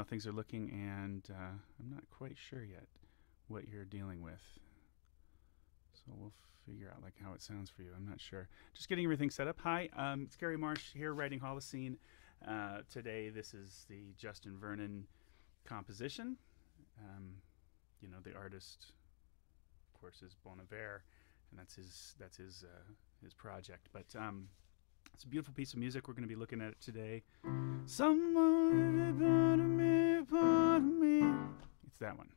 how things are looking, and I'm not quite sure yet what you're dealing with. So we'll figure out like how it sounds for you. I'm not sure. Just getting everything set up. Hi, it's Kerry Marsh here, writing Holocene. Today, this is the Justin Vernon composition. The artist, of course, is Bon Iver, and that's his project. But it's a beautiful piece of music. We're going to be looking at it today. Someone part of me. It's that one.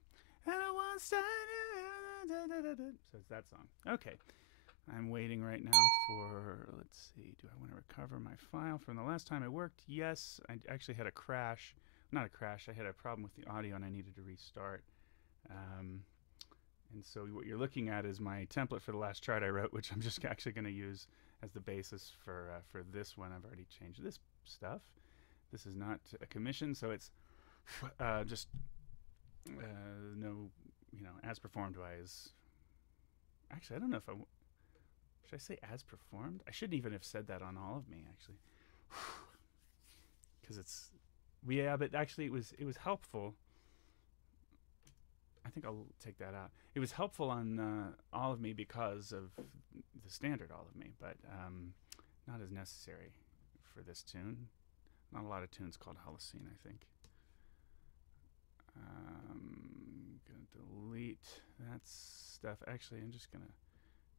And I want to. So it's that song. Okay. I'm waiting right now for, let's see, do I want to recover my file from the last time I worked? Yes, I actually had a crash. Not a crash, I had a problem with the audio and I needed to restart. And so what you're looking at is my template for the last chart I wrote, which I'm just actually going to use as the basis for this one. I've already changed this stuff. This is not a commission, so it's just no, as performed wise. Actually, I don't know if should I say as performed? I shouldn't even have said that on all of me, actually, because but actually it was helpful. I think I'll take that out. It was helpful on all of me because of the standard all of me, but not as necessary for this tune. Not a lot of tunes called Holocene, I think. I'm going to delete that stuff. Actually, I'm just going to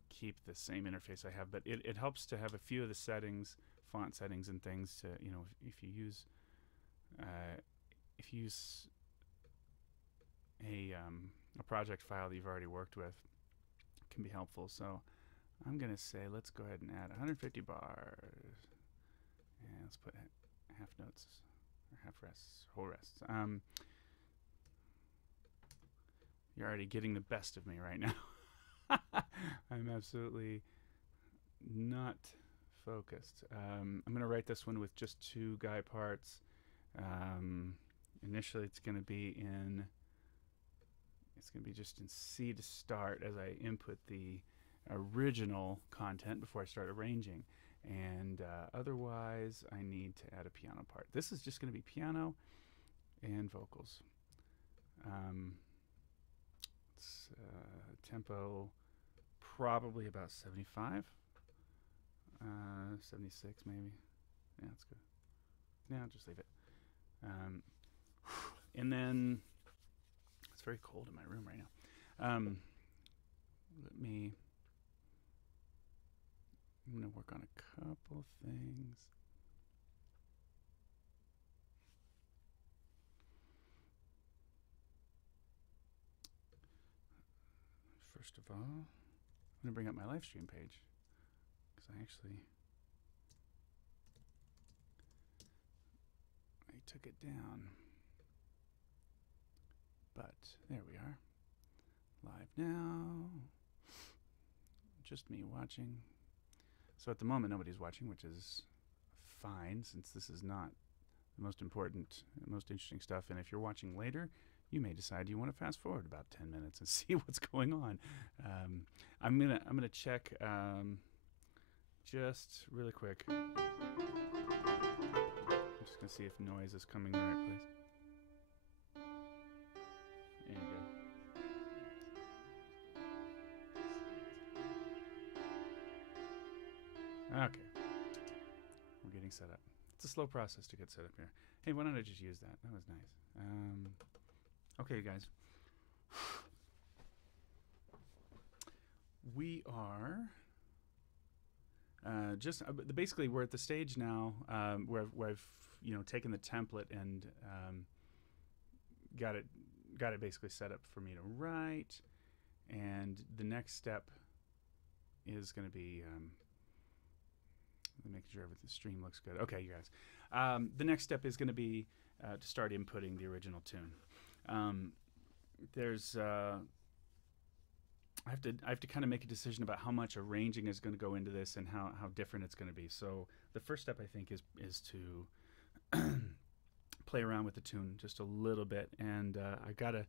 keep the same interface I have, but it helps to have a few of the settings, font settings and things to, if you use a project file that you've already worked with, can be helpful. So I'm going to say let's go ahead and add 150 bars, and let's put half notes or half rests, whole rests. You're already getting the best of me right now. I'm absolutely not focused. I'm going to write this one with just 2 guy parts. Initially, it's going to be just in C to start as I input the original content before I start arranging. And otherwise, I need to add a piano part. This is just going to be piano and vocals. Tempo probably about 75, 76 maybe. Yeah, that's good. Yeah, I'll just leave it. And then it's very cold in my room right now. I'm going to work on a couple things. First of all, I'm going to bring up my Livestream page because I took it down. But there we are. Live now. Just me watching. So at the moment, nobody's watching, which is fine since this is not the most important, most interesting stuff. And if you're watching later, you may decide you want to fast forward about 10 minutes and see what's going on. I'm gonna check just really quick. I'm just gonna see if noise is coming in the right place. There you go. Okay, we're getting set up. It's a slow process to get set up here. Hey, why don't I just use that? That was nice. Okay, guys. We are basically we're at the stage now where I've taken the template and got it basically set up for me to write, and the next step is going to be making sure everything stream looks good. Okay, you guys. The next step is going to be to start inputting the original tune. I have to kind of make a decision about how much arranging is going to go into this and how different it's going to be. So the first step, I think, is to play around with the tune just a little bit, and I gotta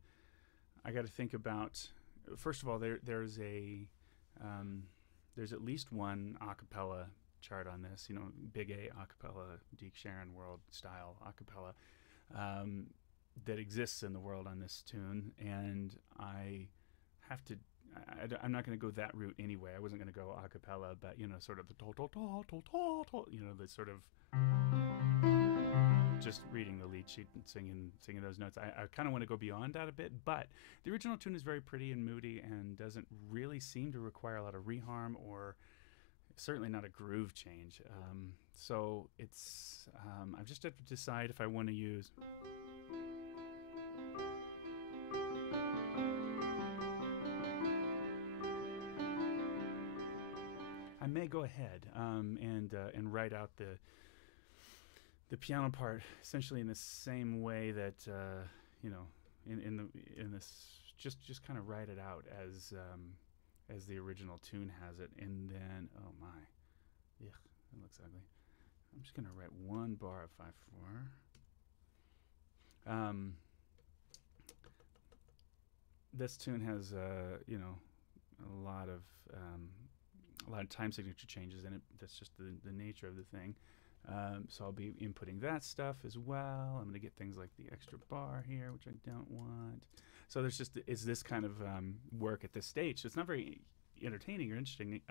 think about. First of all, there's at least one a cappella chart on this. Big A a cappella, Deke Sharon world style a cappella. that exists in the world on this tune, and I have to. I'm not going to go that route anyway. I wasn't going to go a cappella, but sort of the tol tol tol tol tol tol. The sort of just reading the lead sheet and singing those notes. I kind of want to go beyond that a bit, but the original tune is very pretty and moody and doesn't really seem to require a lot of reharm or certainly not a groove change. So it's I've just have to decide if I want to use. I may go ahead and write out the piano part essentially in the same way that in this just kind of write it out as the original tune has it, and then oh my, yeah, that looks ugly. I'm just gonna write one bar of 5/4. This tune has a lot of time signature changes in it. That's just the nature of the thing. So I'll be inputting that stuff as well. I'm going to get things like the extra bar here, which I don't want. So there's just is this kind of work at this stage. So it's not very entertaining or interesting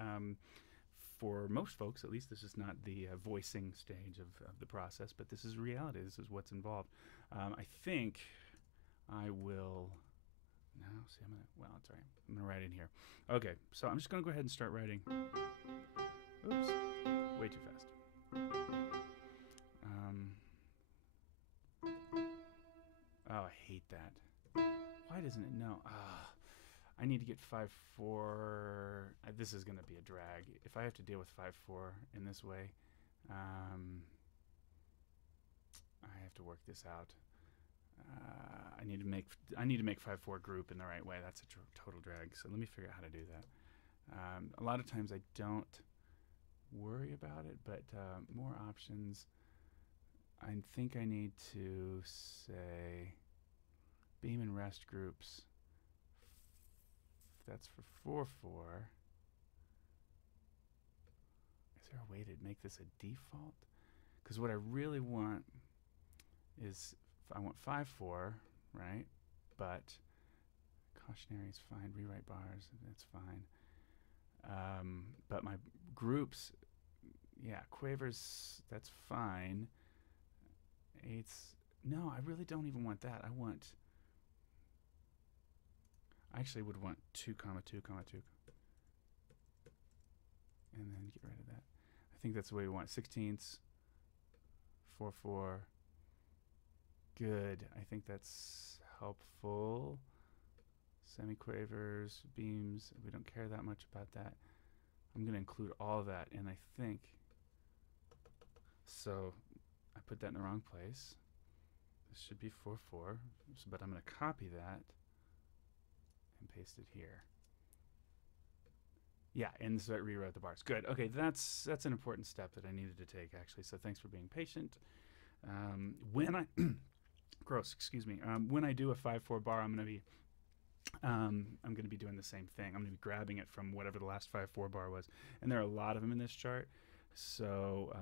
for most folks. At least this is not the voicing stage of the process, but this is reality. This is what's involved. I think I will. No, see, well, it's all right. I'm going to write in here. Okay, so I'm just going to go ahead and start writing. Oops, way too fast. Oh, I hate that. Why doesn't it know? I need to get 5/4. This is going to be a drag. If I have to deal with 5/4 in this way, I have to work this out. I need to make 5/4 group in the right way. That's a total drag. So let me figure out how to do that. A lot of times I don't worry about it, but more options. I think I need to say beam and rest groups. That's for 4/4. Is there a way to make this a default? Because what I really want is I want 5/4, right? But cautionary is fine. Rewrite bars, that's fine. But my groups, yeah, quavers, that's fine. Eighths, no, I really don't even want that. I actually would want 2, 2, 2, and then get rid of that. I think that's the way we want it. 16ths, 4/4. Good. I think that's helpful. Semiquavers, beams, we don't care that much about that. I'm going to include all of that, and I think so. I put that in the wrong place. This should be 4/4, but I'm going to copy that and paste it here. Yeah, and so I rewrote the bars. Good. Okay, that's an important step that I needed to take, actually. So thanks for being patient. When I when I do a 5/4 bar, I'm going to be doing the same thing. I'm going to be grabbing it from whatever the last 5/4 bar was, and there are a lot of them in this chart. So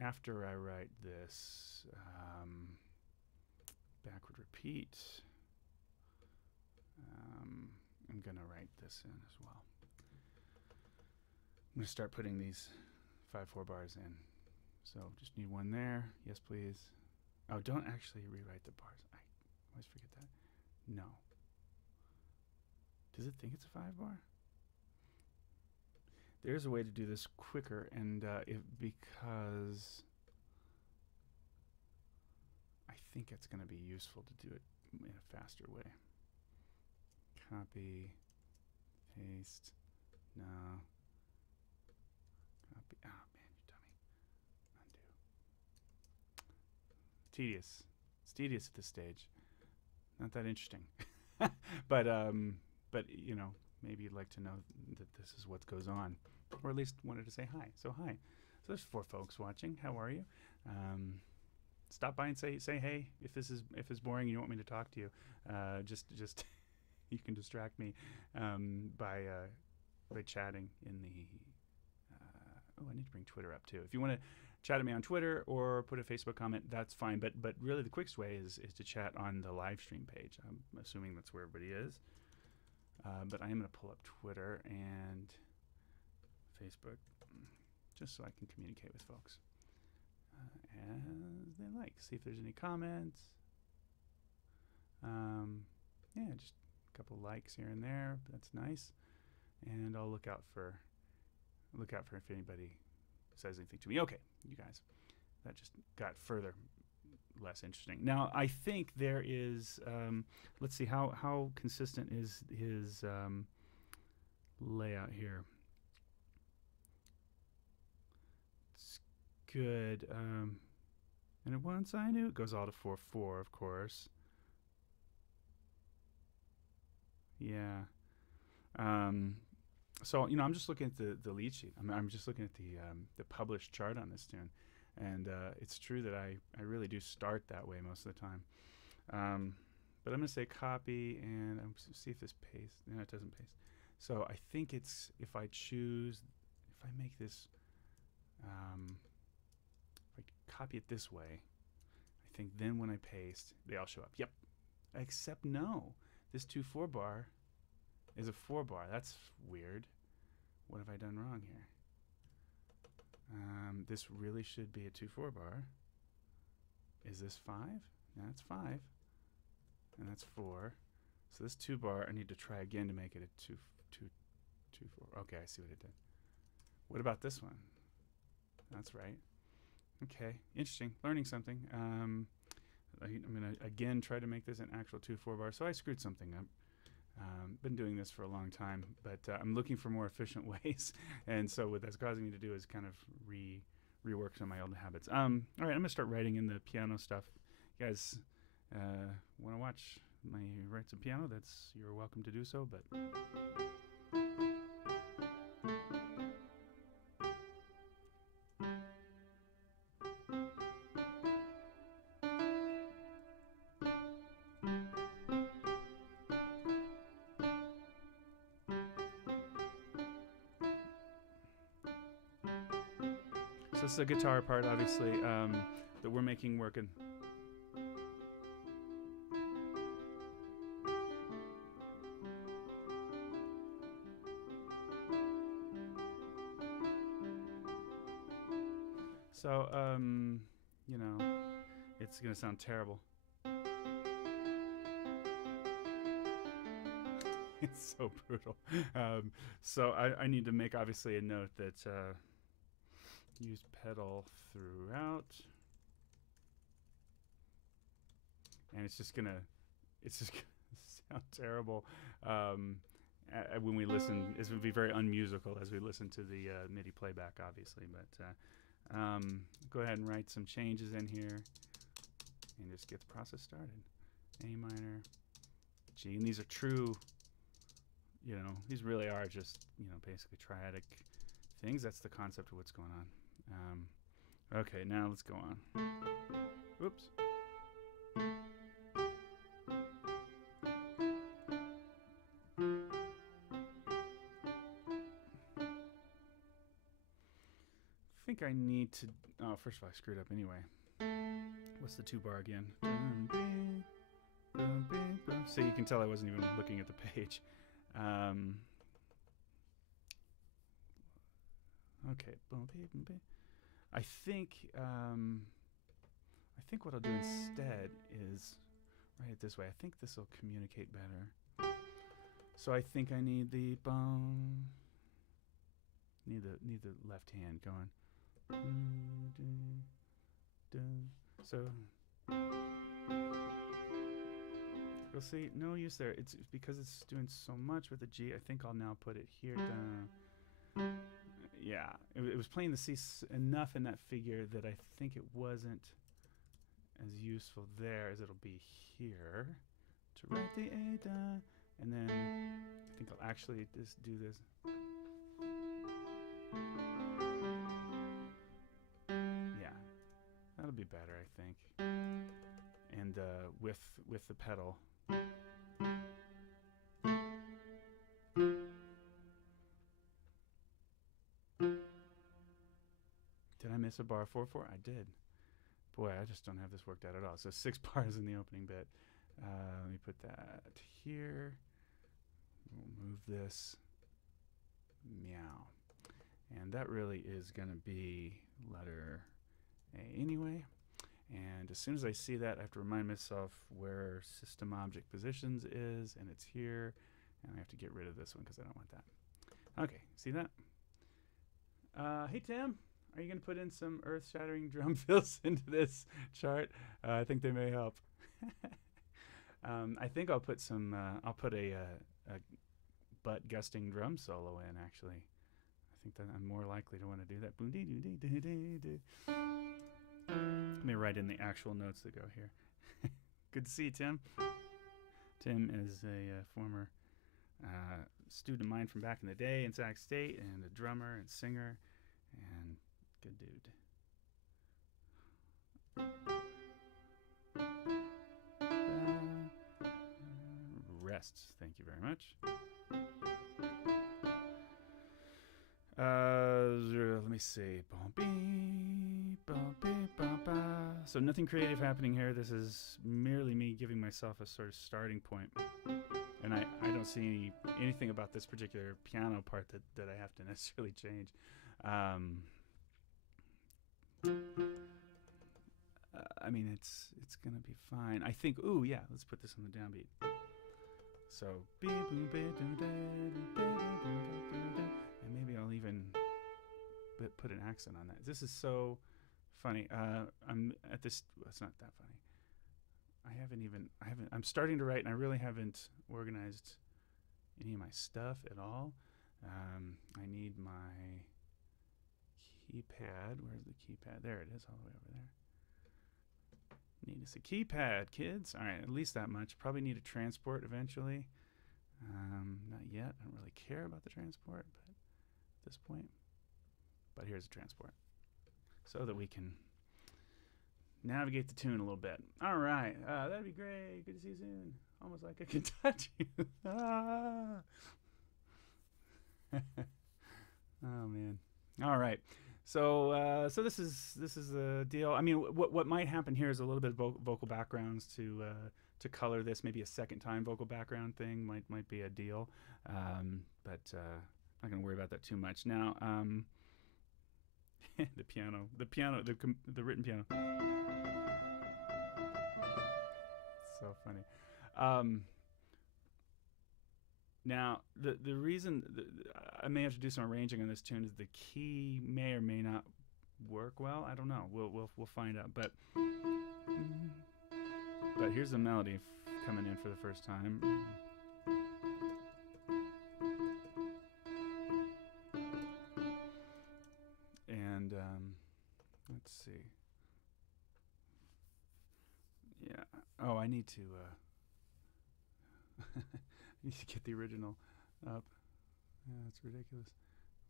after I write this backward repeat, I'm going to write this in as well. I'm going to start putting these 5/4 bars in. So just need one there. Yes, please. Oh, don't actually rewrite the bars. I always forget that. No. Does it think it's a 5-bar? There's a way to do this quicker, and because I think it's going to be useful to do it in a faster way. Copy, paste, no. Copy, oh man, you dummy. Undo. Tedious. It's tedious at this stage. Not that interesting. But maybe you'd like to know that this is what goes on, or at least wanted to say hi. So hi. So there's 4 folks watching. How are you? Stop by and say hey if this is boring and you don't want me to talk to you. Just you can distract me by chatting in the. I need to bring Twitter up too. If you want to chat at me on Twitter or put a Facebook comment. That's fine. But really, the quickest way is to chat on the live stream page. I'm assuming that's where everybody is. But I am going to pull up Twitter and Facebook just so I can communicate with folks as they like. See if there's any comments. Yeah, just a couple likes here and there. That's nice. And I'll look out for if anybody says anything to me. Okay, you guys, that just got further less interesting. Now I think there is. Let's see how consistent is his layout here. It's good. And at once I knew it goes all to 4/4, of course. Yeah. So I'm just looking at the lead sheet. I'm just looking at the published chart on this tune, and it's true that I really do start that way most of the time. But I'm gonna say copy, and I'm see if this pastes. No, it doesn't paste. So I think it's if I make this, if I copy it this way, I think then when I paste, they all show up. Yep. Except no, this 2/4 bar is a 4 bar. That's weird. What have I done wrong here? This really should be a 2/4 bar. Is this 5? No, that's 5. And that's 4. So this 2 bar, I need to try again to make it a 2/4. Okay, I see what it did. What about this one? That's right. Okay, interesting. Learning something. I'm going to again try to make this an actual 2/4 bar. So I screwed something up. Been doing this for a long time, but I'm looking for more efficient ways, and so what that's causing me to do is kind of rework some of my old habits. All right, I'm gonna start writing in the piano stuff. You guys want to watch my write some piano? You're welcome to do so, but. So this is the guitar part, obviously, that we're making working. So, it's going to sound terrible. It's so brutal. So I need to make, obviously, a note that use pedal throughout. And it's just going to sound terrible when we listen. It would be very unmusical as we listen to the MIDI playback, obviously. But go ahead and write some changes in here and just get the process started. A minor, G, and these are true, these really are just, basically triadic things. That's the concept of what's going on. Okay, now let's go on. Oops. I think I need to, first of all, I screwed up anyway. What's the 2 bar again? So you can tell I wasn't even looking at the page. Okay. I think what I'll do instead is write it this way. I think this will communicate better. So I think I need the need the left hand going. So you'll see, no use there. It's because it's doing so much with the G. I think I'll now put it here. Yeah, it was playing the C enough in that figure that I think it wasn't as useful there as it'll be here to write the A, da, and then I think I'll actually just do this. Yeah, that'll be better, I think. And with the pedal. Did I miss press a bar 4/4. I did. Boy, I just don't have this worked out at all. So 6 bars in the opening bit. Let me put that here. We'll move this. Meow. And that really is going to be letter A anyway. And as soon as I see that, I have to remind myself where system object positions is, and it's here. And I have to get rid of this one because I don't want that. Okay, see that? Hey, Tim, are you going to put in some earth-shattering drum fills into this chart? I think they may help. I think I'll put some. I'll put a butt-gusting drum solo in. Actually, I think that I'm more likely to want to do that. Let me write in the actual notes that go here. Good to see you, Tim. Tim is a former student of mine from back in the day in Sac State, and a drummer and singer, and good dude. Rest. Thank you very much. Let me see. So nothing creative happening here. This is merely me giving myself a sort of starting point. And I don't see anything about this particular piano part that I have to necessarily change. I mean, it's gonna be fine. I think. Ooh, yeah. Let's put this on the downbeat. So, and maybe I'll even put an accent on that. This is so funny. I'm at this. Well, it's not that funny. I'm starting to write, and I really haven't organized any of my stuff at all. I need my keypad. Where's the keypad? There it is, all the way over there. Need us a keypad, kids. All right, at least that much. Probably need a transport eventually. Not yet. I don't really care about the transport, but at this point. But here's a transport, so that we can navigate the tune a little bit. All right, that'd be great. Good to see you soon. Almost like I can touch you. Oh man. All right. So this is the deal. I mean, what might happen here is a little bit of vocal backgrounds to color this. Maybe a second time vocal background thing might be a deal. But I'm not gonna worry about that too much now. The piano, the written piano. So funny. Now, the reason I may have to do some arranging on this tune is the key may or may not work well. I don't know. We'll find out. But here's the melody coming in for the first time. And let's see. Yeah. Oh, I need to. I need to get the original up. Yeah, that's ridiculous.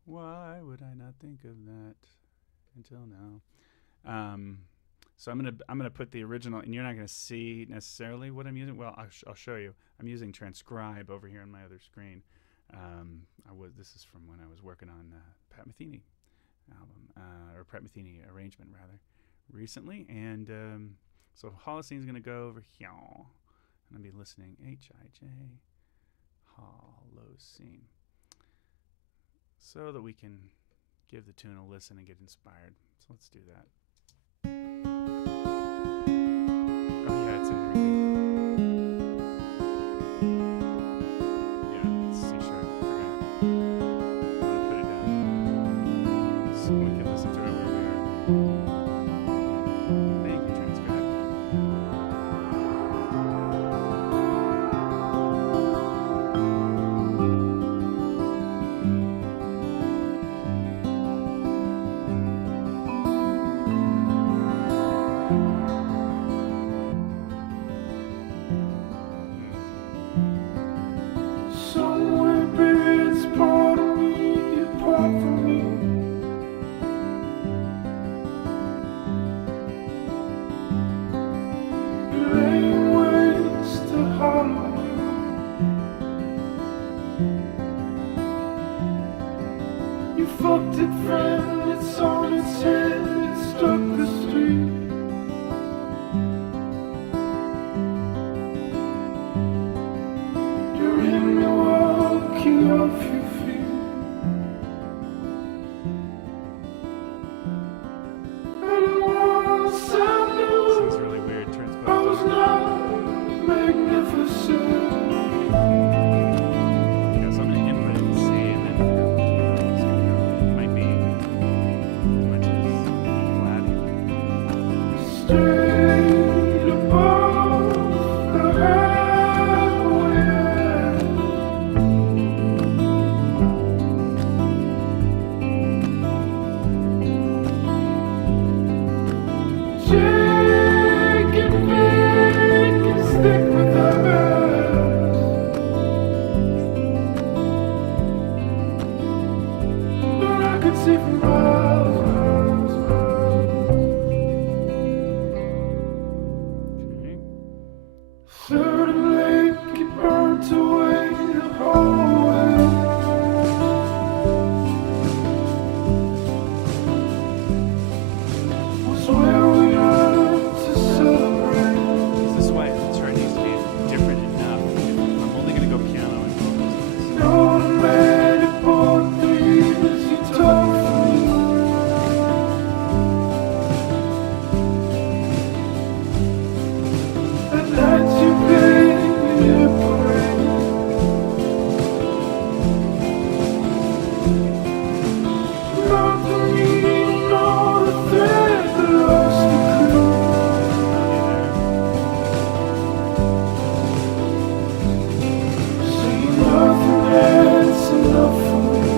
Why would I not think of that until now? So I'm gonna put the original, and you're not gonna see necessarily what I'm using. Well, I'll show you. I'm using Transcribe over here on my other screen. This is from when I was working on Pat Metheny album, or Pat Metheny arrangement rather, recently. And so Holocene's gonna go over here. I'm gonna be listening H-I-J. Holocene, so that we can give the tune a listen and get inspired. So let's do that. Oh yeah, it's in everything. Yeah, it's C sharp. Forgot. I'm gonna put it down so we can listen to it where we are. Thank you, Transcribe. Certainly it burnt away the whole way. Was where we learned to celebrate. This is why the chart needs to be different enough. I'm only going to go piano and vocals. No man who bought the years he took from me. And that you paid me a parade. Not the meaning nor the thread that lost the crew. See nothing that's enough for me.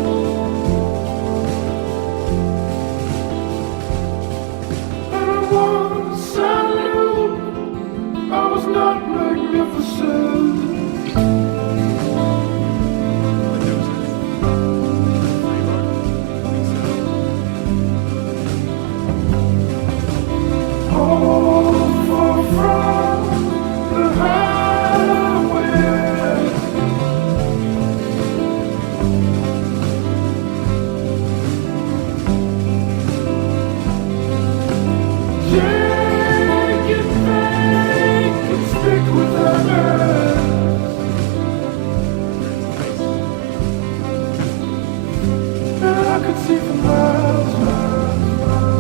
And once I knew I was not magnificent. All far from the highway. Take it back and stick with us. And I could see for miles, miles, miles.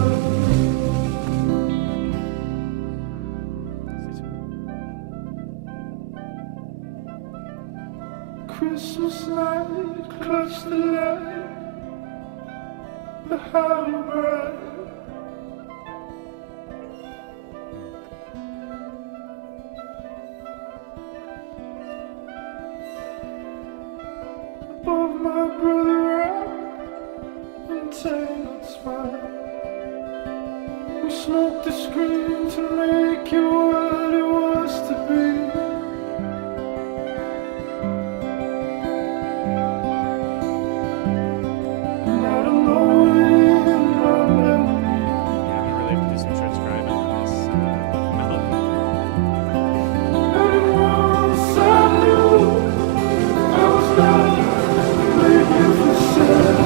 Christmas night, clutch the light, the hollow bright. Above my brother I untangled smile. We smoked the screen to make it what it was to be. Not alone in my melody. Yeah, I'm going to really have to do some transcribing on this melody. And once I knew I was not magnificent.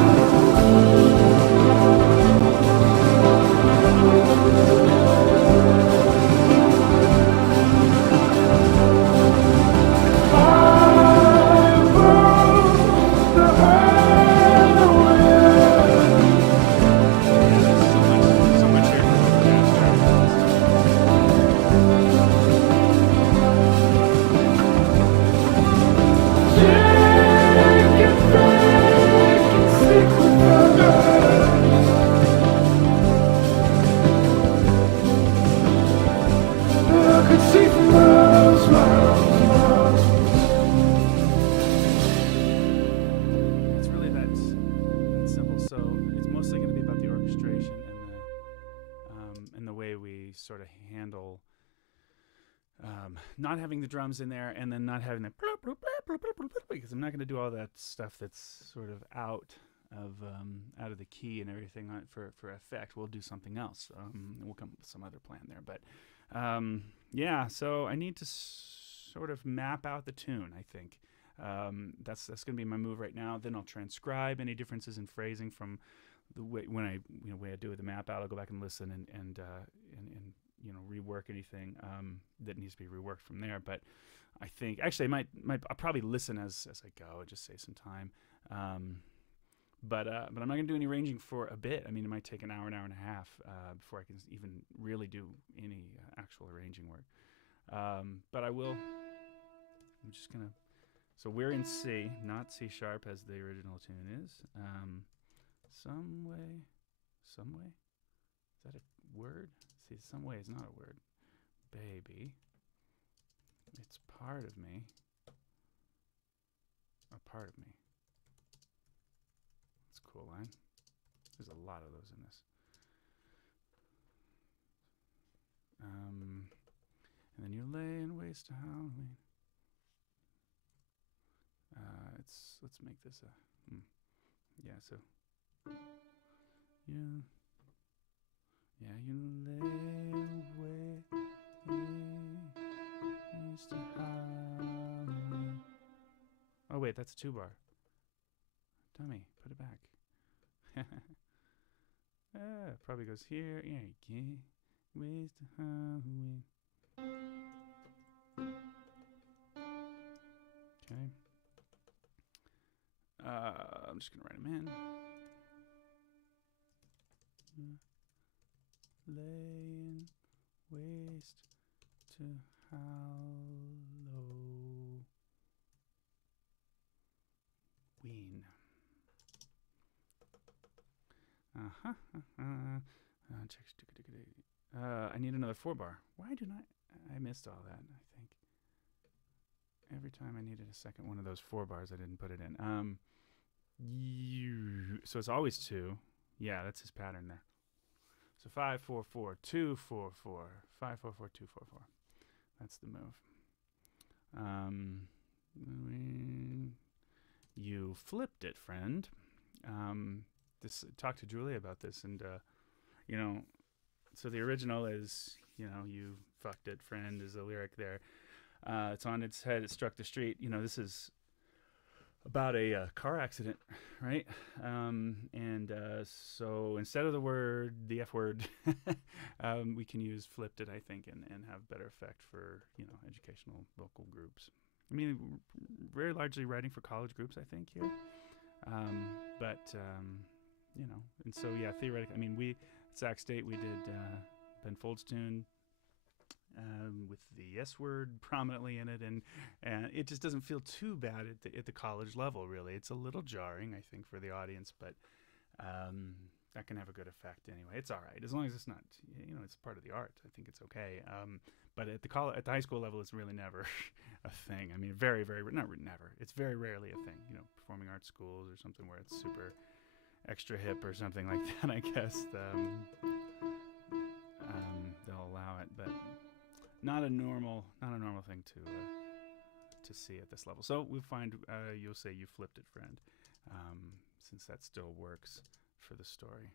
High above the highway. So much here for jazz chart. Take it back and stick with us. I could see for miles, miles, miles. It's really that simple. So it's mostly going to be about the orchestration and the way we sort of handle not having the drums in there and then not having the because I'm not going to do all that stuff that's sort of out of the key and everything for effect. We'll do something else. We'll come up with some other plan there. But yeah, so I need to sort of map out the tune, I think. That's going to be my move right now. Then I'll transcribe any differences in phrasing from the way way I do with the map out. I'll go back and listen and rework anything that needs to be reworked from there. But I think actually I'll probably listen as I go and just save some time. But I'm not going to do any arranging for a bit. I mean, it might take an hour and a half before I can even really do any actual arranging work. But I will. I'm just going to. So we're in C, not C sharp as the original tune is. Some way. Is that a word? See, some way is not a word. Baby. It's part of me. A part of me. That's a cool line. There's a lot of those in this. And then you lay in waste to Halloween. Let's make this a yeah. So you lay away used to wait, that's a 2-bar. Dummy, put it back. Probably goes here. Yeah, ways to Halloween. Okay. I'm just gonna write them in. Laying waste to Halloween. I need another 4-bar. Why do not I missed all that? I think every time I needed a second one of those 4 bars, I didn't put it in. So it's always 2. Yeah, that's his pattern there. So 5 4 4 2 4 4 5 4 4 2 4 4. That's the move. You flipped it, friend. Talk to Julia about this, and so the original is, you fucked it, friend, is the lyric there. It's on its head. It struck the street. This is about a car accident, right? So instead of the F word, we can use flipped it, I think, and have better effect for, educational vocal groups. I mean, very largely writing for college groups, I think, here. And so, yeah, theoretically, I mean, we, at Sac State, we did Ben Folds' tune with the S word prominently in it, and it just doesn't feel too bad at the college level, really. It's a little jarring, I think, for the audience, but that can have a good effect anyway. It's all right, as long as it's not, it's part of the art. I think it's okay. But at the high school level, it's really never a thing. I mean, very, very, not never. It's very rarely a thing. Performing arts schools or something where it's super extra hip or something like that, I guess. They'll allow it, but not a normal thing to see at this level. So we'll find you'll say you flipped it, friend, since that still works for the story.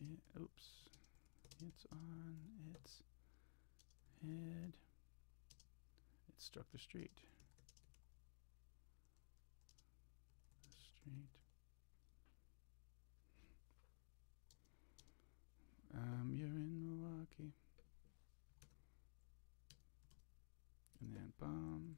Yeah, oops, it's on its head. It struck the street. You're in Milwaukee. And then bomb.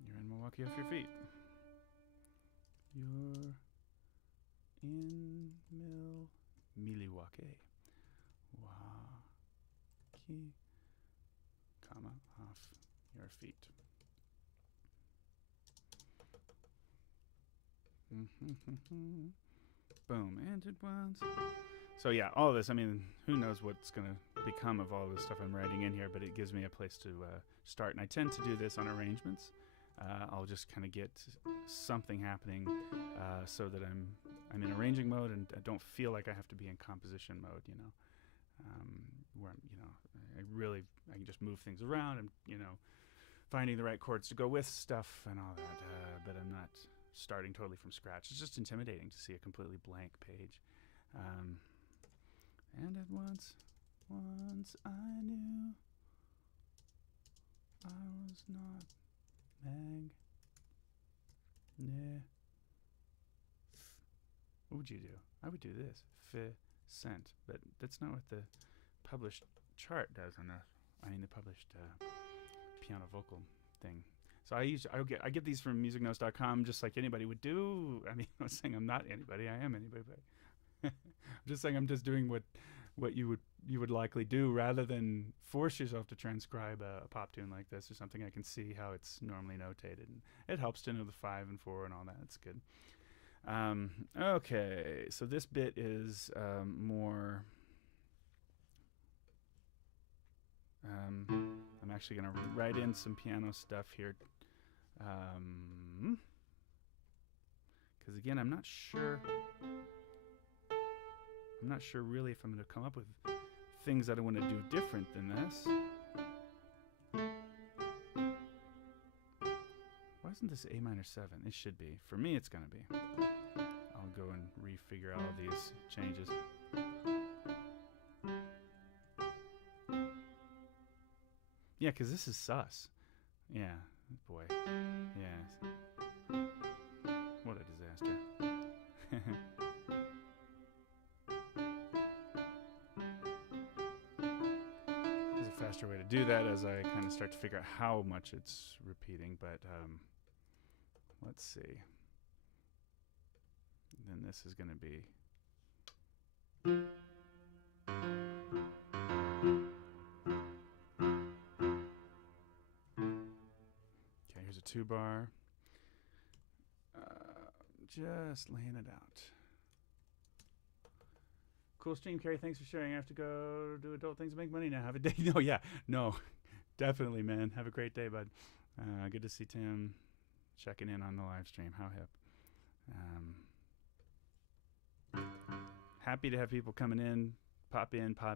You're in Milwaukee off your feet. You're in Milwaukee. Waukee, comma, off your feet. Boom, and it once. So yeah, all of this, I mean, who knows what's going to become of all this stuff I'm writing in here, but it gives me a place to start. And I tend to do this on arrangements. I'll just kind of get something happening so that I'm in arranging mode and I don't feel like I have to be in composition mode, where I can just move things around and, finding the right chords to go with stuff and all that, but I'm not starting totally from scratch. It's just intimidating to see a completely blank page. And at once I knew I was not What would you do? I would do this. Cent, but that's not what the published chart does on the published piano vocal thing. So I get these from musicnotes.com just like anybody would do. I mean, I'm not saying I'm not anybody. I am anybody, but I'm just saying I'm just doing what you would likely do rather than force yourself to transcribe a pop tune like this or something. I can see how it's normally notated, and it helps to know the 5 and 4 and all that. It's good. Okay, so this bit is more. I'm actually going to write in some piano stuff here. Because again, I'm not sure really if I'm going to come up with things that I want to do different than this. Why isn't this A minor 7? It should be. For me, it's going to be. I'll go and refigure all these changes. Yeah, because this is sus. Yeah, boy. Yes. What a disaster. There's a faster way to do that as I kind of start to figure out how much it's repeating, but let's see. Then this is going to be... Okay, here's a 2-bar. Just laying it out. Cool stream, Kerry. Thanks for sharing. I have to go do adult things to make money now. Have a day. No, yeah. No, definitely, man. Have a great day, bud. Good to see Tim checking in on the live stream. How hip. Happy to have people coming in, pop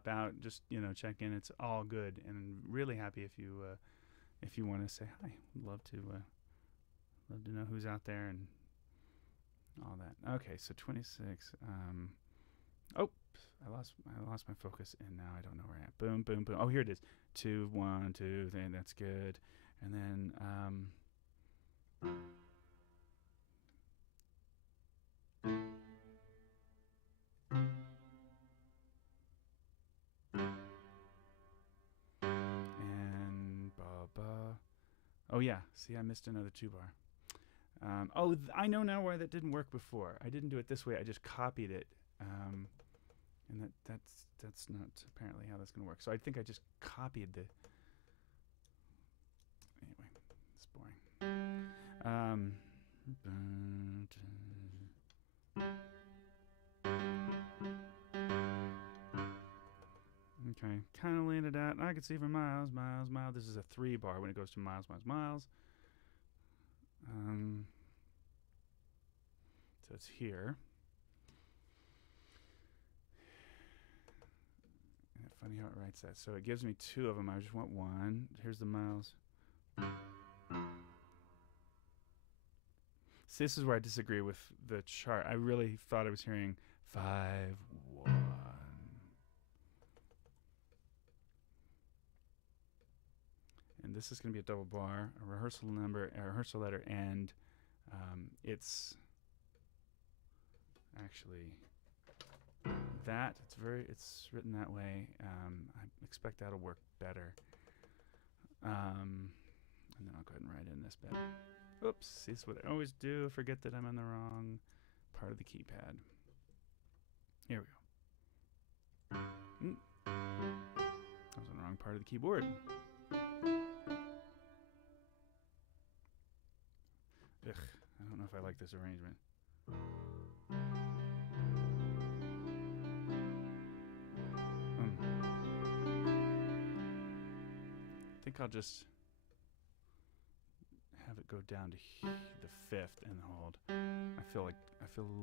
out, just, check in. It's all good. And really happy if you want to say hi. Love to know who's out there and all that. Okay, so 26. Oh, I lost my focus, and now I don't know where I am. Boom, boom, boom. Oh, here it is. 2, 1, 2. Then that's good. And then and ba. Oh yeah. See, I missed another 2-bar. I know now why that didn't work before. I didn't do it this way. I just copied it. And that's not apparently how that's going to work. So I think I just copied the... Anyway, it's boring. Okay, kind of laying it out. I can see for miles. This is a 3-bar when it goes to miles. So it's here. Funny how it writes that. So it gives me 2 of them. I just want 1. Here's the miles. See, this is where I disagree with the chart. I really thought I was hearing 5, 1. And this is going to be a double bar, a rehearsal number, a rehearsal letter, and it's actually... that it's written that way. I expect that'll work better. And then I'll go ahead and write in this bit. Oops, this is what I always do. Forget that I'm on the wrong part of the keypad. Here we go. I was on the wrong part of the keyboard. Ugh, I don't know if I like this arrangement. I think I'll just have it go down to the 5th and hold. I feel a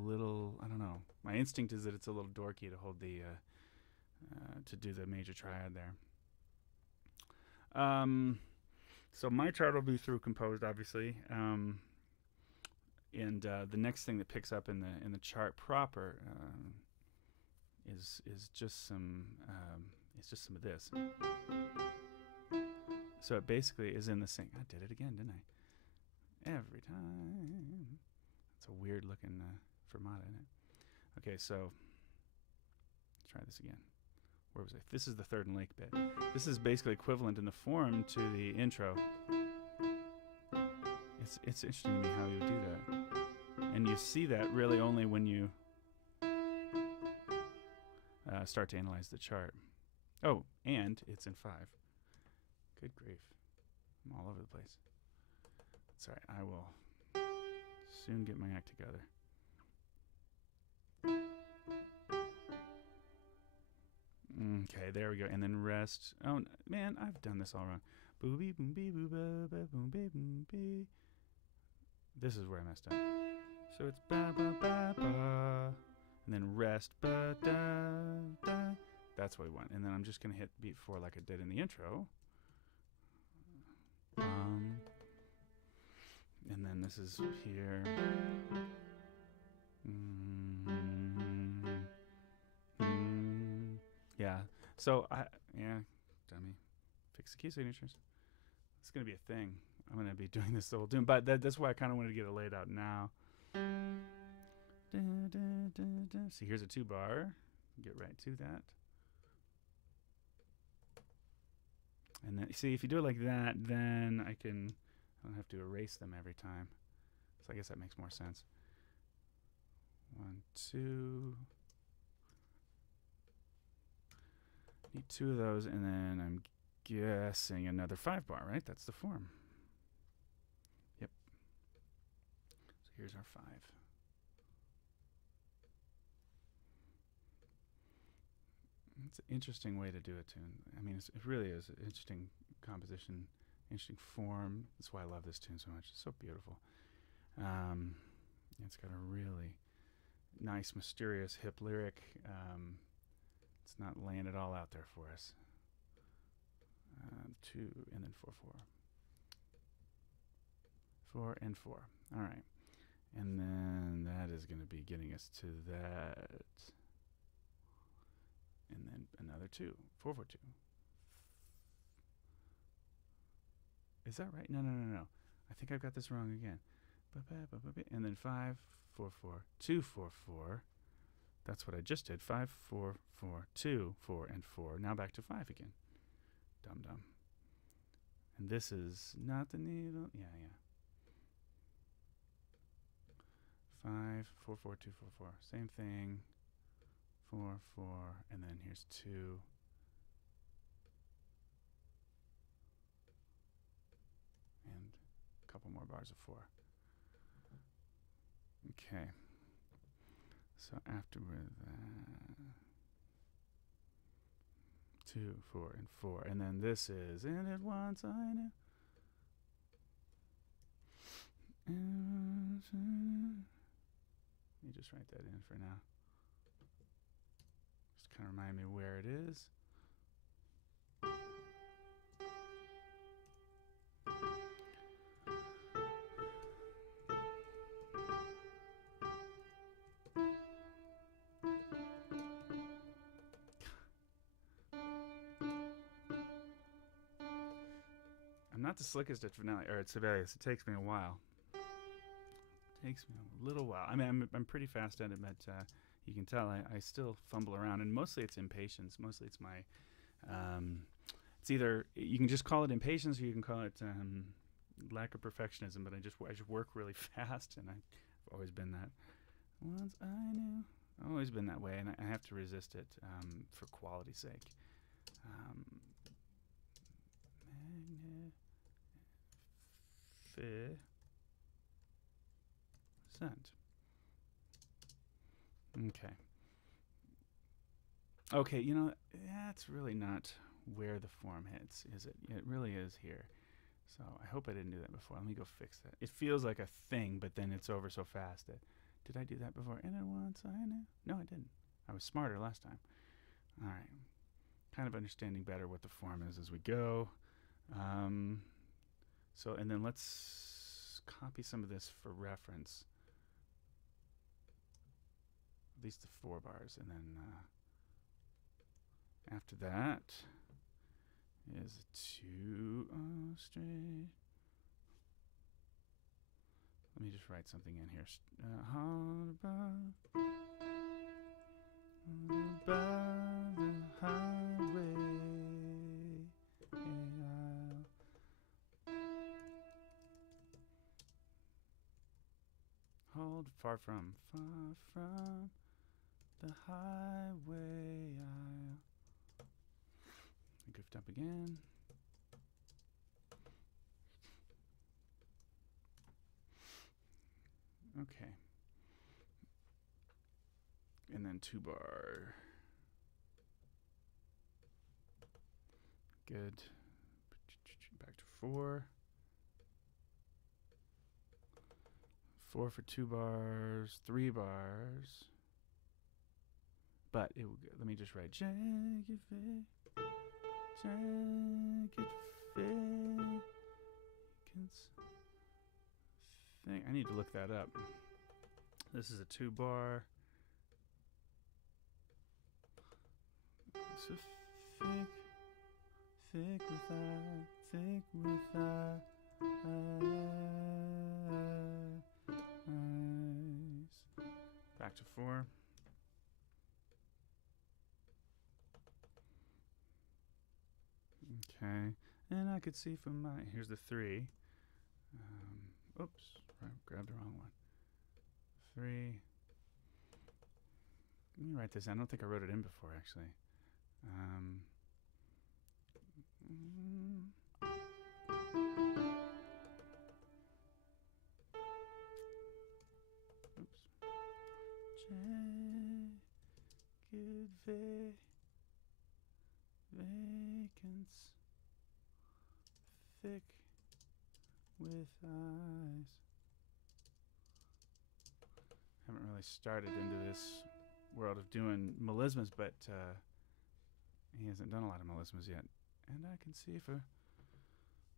little, I don't know. My instinct is that it's a little dorky to hold the to do the major triad there. So my chart will be through composed, obviously, and the next thing that picks up in the chart proper is just some of this. So it basically is in the sync. I did it again, didn't I? Every time. It's a weird looking fermata, isn't it? Okay, so let's try this again. Where was I? This is the third and lake bit. This is basically equivalent in the form to the intro. It's interesting to me how you would do that. And you see that really only when you start to analyze the chart. Oh, and it's in 5. Good grief. I'm all over the place. Sorry, I will soon get my act together. Okay, there we go. And then rest. Oh, man, I've done this all wrong. Booby, boom, bee, boo, ba, ba, boom, bee, boom, bee. This is where I messed up. So it's ba, ba, ba, ba. And then rest, ba, da, da. That's what we want. And then I'm just going to hit beat 4 like I did in the intro. And this is here. Yeah. So dummy. Fix the key signatures. It's gonna be a thing. I'm gonna be doing this the whole tune, but that's why I kind of wanted to get it laid out now. See, here's a 2-bar. Get right to that. And then, see, if you do it like that, then I don't have to erase them every time. So I guess that makes more sense. 1, 2. Need 2 of those, and then I'm guessing another 5-bar, right? That's the form. Yep. So here's our 5. It's an interesting way to do a tune. I mean, it really is an interesting composition, interesting form. That's why I love this tune so much. It's so beautiful. It's got a really nice, mysterious, hip lyric. It's not laying it all out there for us. 2 and then 4, 4. 4 and 4. All right. And then that is going to be getting us to that. And then another 2. 4, 4, 2. Is that right? No. I think I've got this wrong again. And then 5, 4, 4, 2, 4, 4. That's what I just did. 5, 4, 4, 2, 4, and 4. Now back to 5 again. Dum-dum. And this is not the needle. Yeah. 5, 4, 4, 2, 4, 4. Same thing. 4, 4, and then here's 2. And a couple more bars of 4. Okay. So after that, 2, 4, and 4. And then this is, and it once I knew. Let me just write that in for now. Just kind of remind me where it is. I'm not the slickest at Sibelius. It takes me a while. Takes me a little while. I mean, I'm pretty fast at it, but you can tell I still fumble around, and mostly it's impatience. Mostly it's my it's either you can just call it impatience, or you can call it lack of perfectionism. But I just work really fast, and I've always been that. Once I knew, I've always been that way, and I have to resist it for quality's sake. Okay, you know, that's really not where the form hits, is it? It really is here. So I hope I didn't do that before. Let me go fix that. It feels like a thing, but then it's over so fast that, did I do that before? And then once I knew. No, I didn't. I was smarter last time. All right. Kind of understanding better what the form is as we go. And then let's copy some of this for reference. At least the 4 bars, and then after that is 2 straight. Let me just write something in here. Above the highway, hold far from the highway aisle. I goofed up again. Okay. And then 2 bar. Good. Back to 4. 4 for 2 bars, 3 bars. But let me just write jagged think I need to look that up. This is a 2-bar. So thick with eyes. Back to 4. Okay, and I could see from my, here's the 3. Oops, I grabbed the wrong one. 3. Let me write this. I don't think I wrote it in before, actually. Oops. Vacants. Thick with eyes. Haven't really started into this world of doing melismas, but he hasn't done a lot of melismas yet. And I can see for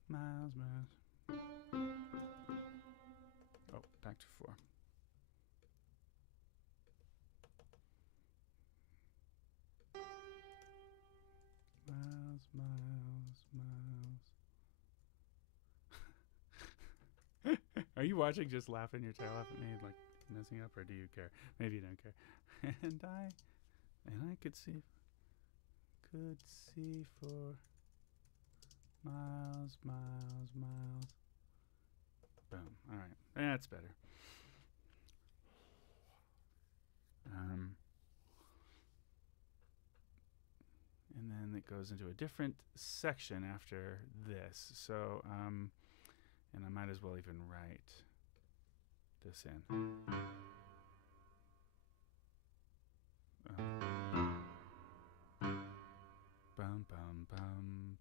miles. Oh, back to 4. Miles. Are you watching just laughing your tail off at me, like messing up, or do you care? Maybe you don't care. And I could see for miles. Boom. All right, that's better. And then it goes into a different section after this. So, and I might as well even write this in. Bum, bum, bum,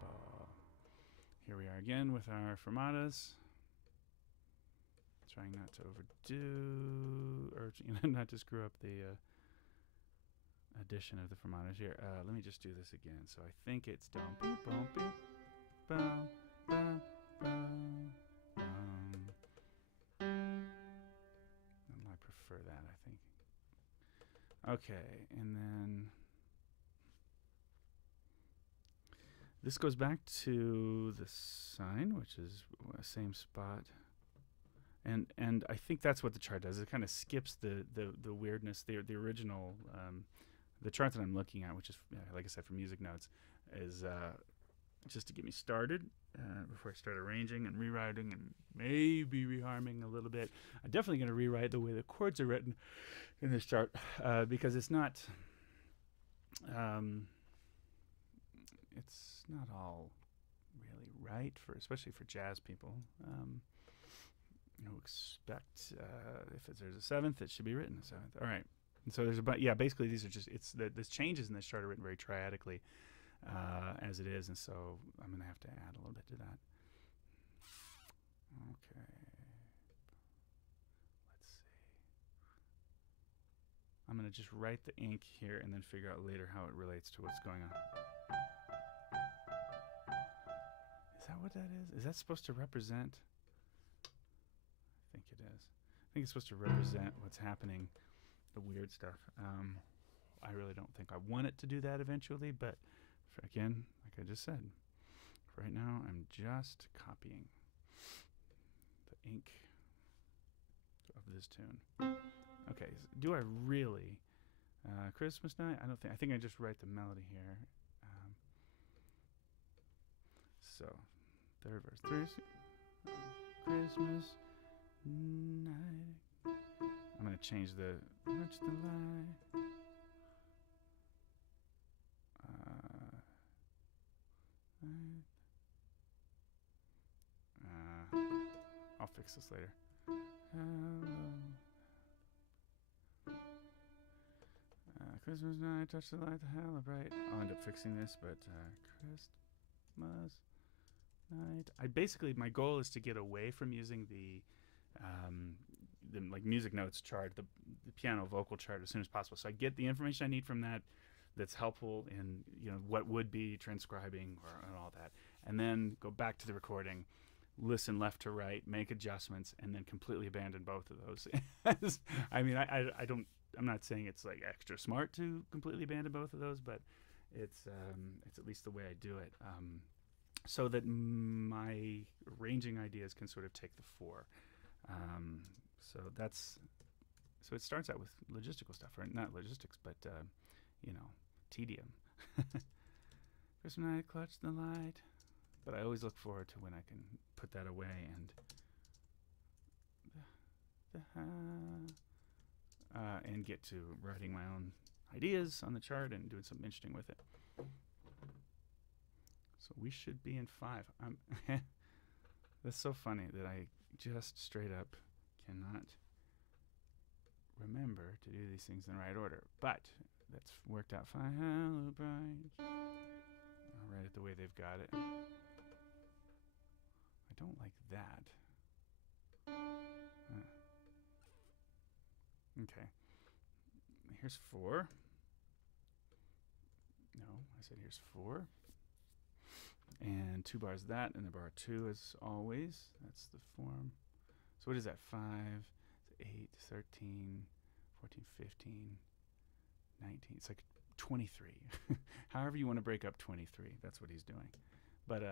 ball. Here we are again with our fermatas. Trying not to overdo, or not to screw up the addition of the fermatas here. Let me just do this again. So I think it's dum beep bum beep bum bum bum bum. I prefer that, I think. Okay, and then this goes back to the sign, which is same spot. And I think that's what the chart does. It kind of skips the weirdness, the original, the chart that I'm looking at, which is, like I said, for music notes, is just to get me started before I start arranging and rewriting and maybe reharming a little bit. I'm definitely going to rewrite the way the chords are written in this chart because it's not all really right, especially for jazz people. Expect if there's a 7th, it should be written a 7th. All right. And so there's basically these are just, this changes in this chart are written very triadically as it is, and so I'm going to have to add a little bit to that. Okay. Let's see. I'm going to just write the ink here and then figure out later how it relates to what's going on. Is that what that is? Is that supposed to represent? I think it is. I think it's supposed to represent what's happening, the weird stuff. I really don't think I want it to do that eventually, but again, like I just said, right now I'm just copying the ink of this tune. Okay, do I really? Christmas night? I don't think. I think I just write the melody here. So, third verse. Christmas night. I'm going to change the watch the light. I'll fix this later. Christmas night, touch the light, the hell bright. I'll end up fixing this, but Christmas night. My goal is to get away from using the like music notes chart, the piano vocal chart as soon as possible. So I get the information I need from that that's helpful in what would be transcribing and all that, and then go back to the recording listen left to right, make adjustments, and then completely abandon both of those. I mean, I don't. I'm not saying it's like extra smart to completely abandon both of those, but it's at least the way I do it, so that my arranging ideas can sort of take the fore. So it starts out with logistical stuff, or not logistics, but tedium. First night, clutch the light. But I always look forward to when I can put that away and get to writing my own ideas on the chart and doing something interesting with it. So we should be in 5. That's so funny that I just straight up cannot remember to do these things in the right order. But that's worked out fine. Hello, Brian. I'll write it the way they've got it. I don't like that. Okay. Here's 4. No, I said here's 4. And 2 bars that, and the bar 2 as always. That's the form. So what is that? 5, 8, 13, 14, 15, 19. It's like 23. However you want to break up 23, that's what he's doing. But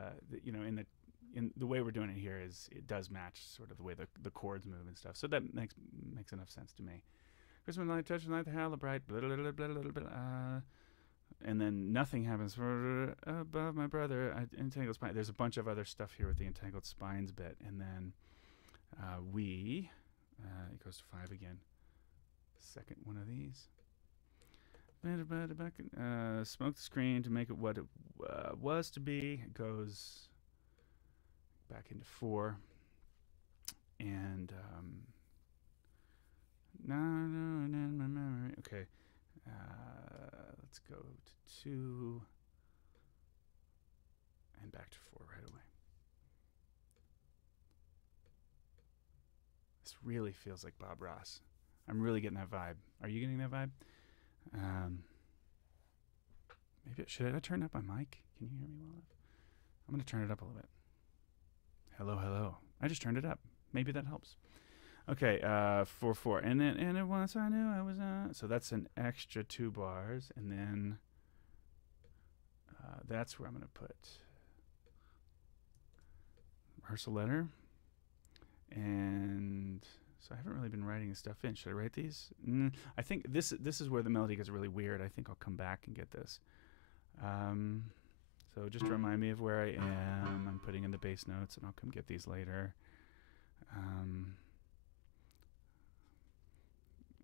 in the way we're doing it here is it does match sort of the way the chords move and stuff. So that makes enough sense to me. Christmas light, touch the light, the halo bright, and then nothing happens above my brother. Entangled spine. There's a bunch of other stuff here with the entangled spines bit, and then it goes to 5 again. Second one of these. Smoke the screen to make it what it was to be. It goes back into 4, and no, in my memory. Okay, let's go to 2 and back to 4 right away. This really feels like Bob Ross. I'm really getting that vibe. Are you getting that vibe? Should I turn up my mic? Can you hear me well enough? I'm going to turn it up a little bit. Hello. I just turned it up. Maybe that helps. Okay, 4/4, and then once I knew I was so that's an extra 2 bars, and then that's where I'm going to put rehearsal letter, and so I haven't really been writing this stuff in. Should I write these? I think this is where the melody gets really weird. I think I'll come back and get this. So just to remind me of where I am, I'm putting in the bass notes, and I'll come get these later.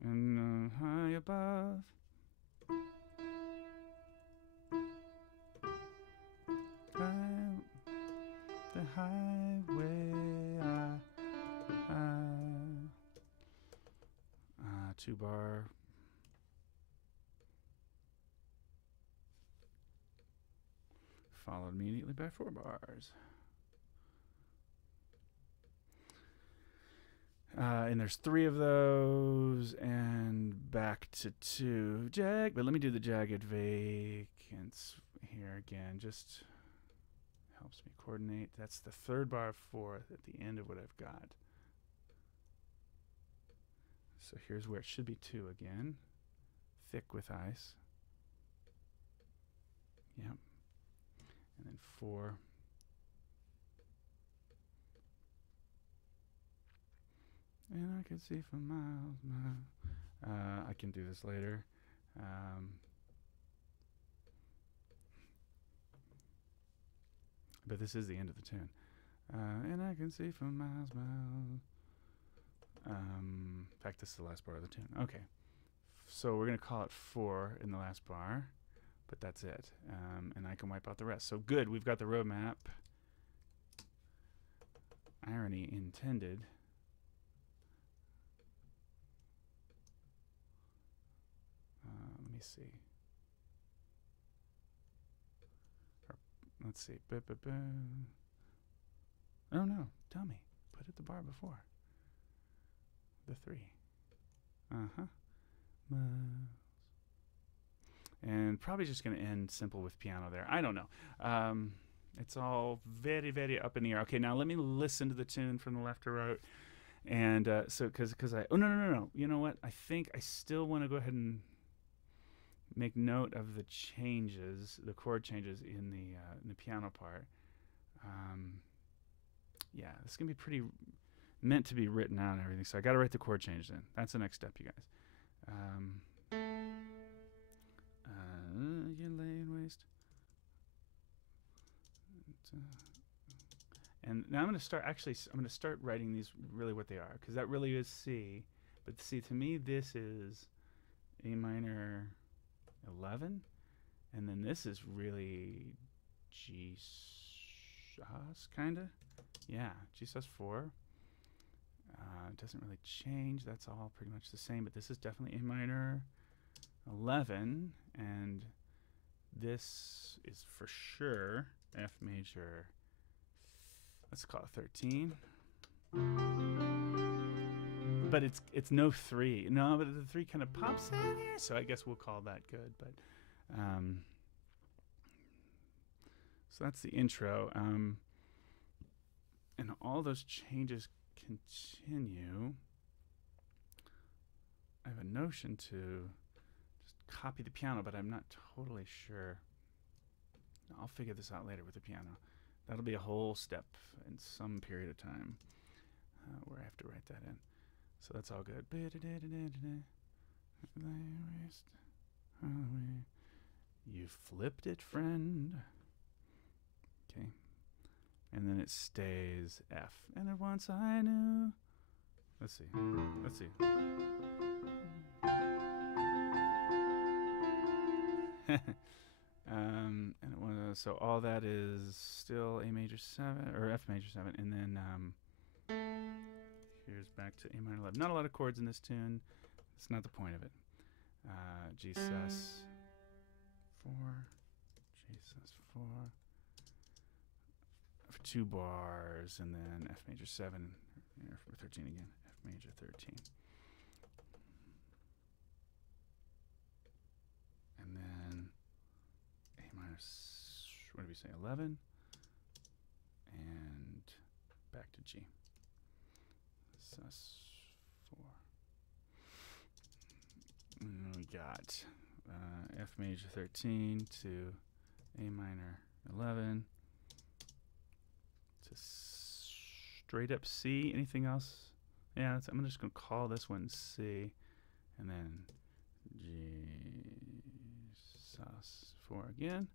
And high above, the highway, 2 bar. Followed immediately by 4 bars. And there's 3 of those, and back to 2 jag. But let me do the jagged vacants here again. Just helps me coordinate. That's the 3rd bar of 4th at the end of what I've got. So here's where it should be 2 again. Thick with ice. Yep. And then 4. And I could see for miles. I can do this later. But this is the end of the tune. And I can see for miles. In fact, this is the last bar of the tune. Okay. So we're going to call it 4 in the last bar. But that's it. And I can wipe out the rest. So good. We've got the roadmap. Irony intended. Let me see. Let's see. Oh no, tell me. Put it the bar before. The 3. And probably just going to end simple with piano there. I don't know. It's all very, very up in the air. Okay, now let me listen to the tune from the left to right. And so, because oh, no. You know what? I think I still want to go ahead and make note of the changes, the chord changes in the piano part. Yeah, this is going to be pretty meant to be written out and everything. So I got to write the chord changes in. That's the next step, you guys. You lay in waste. And now I'm going to start, actually, I'm going to start writing these really what they are, because that really is C. But see, to me, this is A minor 11, and then this is really G sus, kind of. Yeah, G sus 4. It doesn't really change. That's all pretty much the same, but this is definitely A minor 11, and this is for sure F major, let's call it 13. But it's no 3. No, but the 3 kind of pops in here, so I guess we'll call that good. But so that's the intro. And all those changes continue. I have a notion to just copy the piano, but I'm not totally sure. I'll figure this out later with the piano. That'll be a whole step in some period of time where I have to write that in. So that's all good. You flipped it, friend. Okay. And then it stays F. And at once I knew. Let's see. And it was, so all that is still A major 7 or F major 7, and then here's back to A minor 11. Not a lot of chords in this tune. It's not the point of it. G sus 4, G sus 4 for 2 bars, and then F major 7 for 13 again. F major 13. And then A minor, what did we say, 11? And back to G. Sus 4. And we got F major 13 to A minor 11 to straight up C. Anything else? Yeah, I'm just going to call this one C. And then G sus 4 again.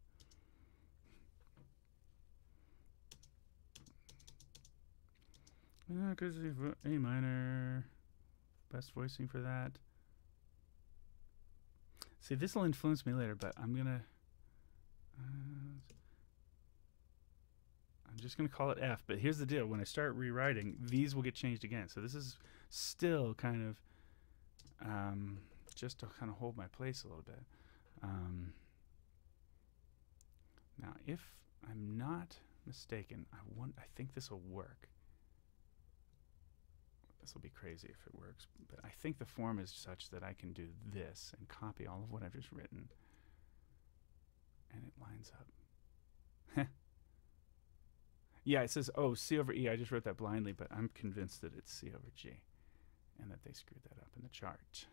Yeah, because A minor, best voicing for that. See, this will influence me later, but I'm gonna, I'm just gonna call it F. But here's the deal: when I start rewriting, these will get changed again. So this is still kind of just to kind of hold my place a little bit. Now, if I'm not mistaken, I think this will work. This will be crazy if it works, but I think the form is such that I can do this and copy all of what I've just written, and it lines up. Yeah, it says, oh, C over E. I just wrote that blindly, but I'm convinced that it's C over G, and that they screwed that up in the chart.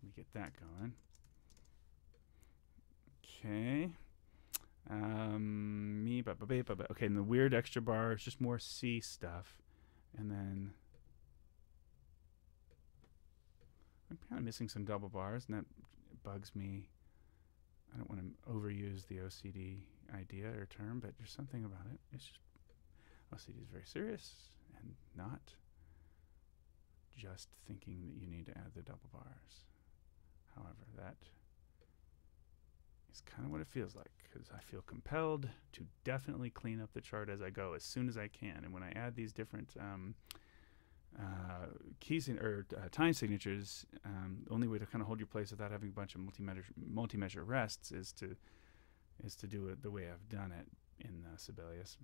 Let me get that going. Okay. Okay, and the weird extra bar is just more C stuff. And then I'm kind of missing some double bars, and that bugs me. I don't want to overuse the OCD idea or term, but there's something about it. It's just OCD is very serious and not just thinking that you need to add the double bars. However, that is kind of what it feels like, because I feel compelled to definitely clean up the chart as I go as soon as I can. And when I add these different time signatures, the only way to kind of hold your place without having a bunch of multi-measure rests is to do it the way I've done it in Sibelius.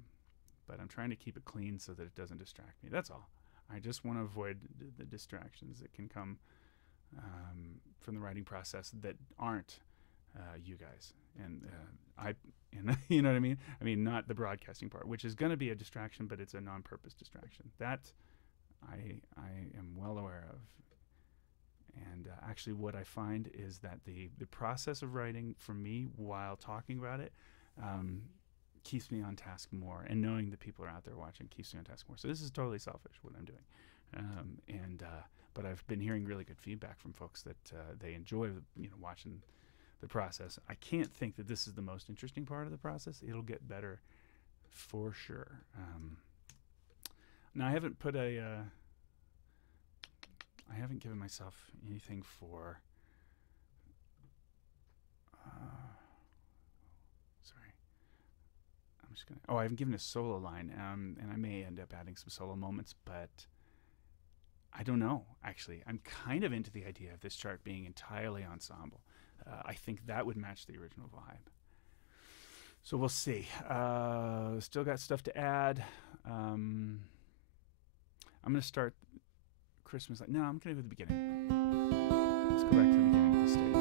But I'm trying to keep it clean so that it doesn't distract me. That's all. I just want to avoid the distractions that can come from the writing process that aren't you guys. And you know what I mean? I mean, not the broadcasting part, which is going to be a distraction, but it's a non-purpose distraction. That I am well aware of. And actually what I find is that the process of writing for me while talking about it keeps me on task more, and knowing that people are out there watching keeps me on task more. So this is totally selfish what I'm doing. But I've been hearing really good feedback from folks that they enjoy watching the process. I can't think that this is the most interesting part of the process. It'll get better for sure. Now I haven't put I haven't given myself anything for sorry, I'm just gonna I haven't given a solo line, and I may end up adding some solo moments, but I don't know. Actually, I'm kind of into the idea of this chart being entirely ensemble. I think that would match the original vibe. So we'll see. Still got stuff to add. I'm going to start Christmas. No, I'm going to go to the beginning. Let's go back to the beginning of the stage.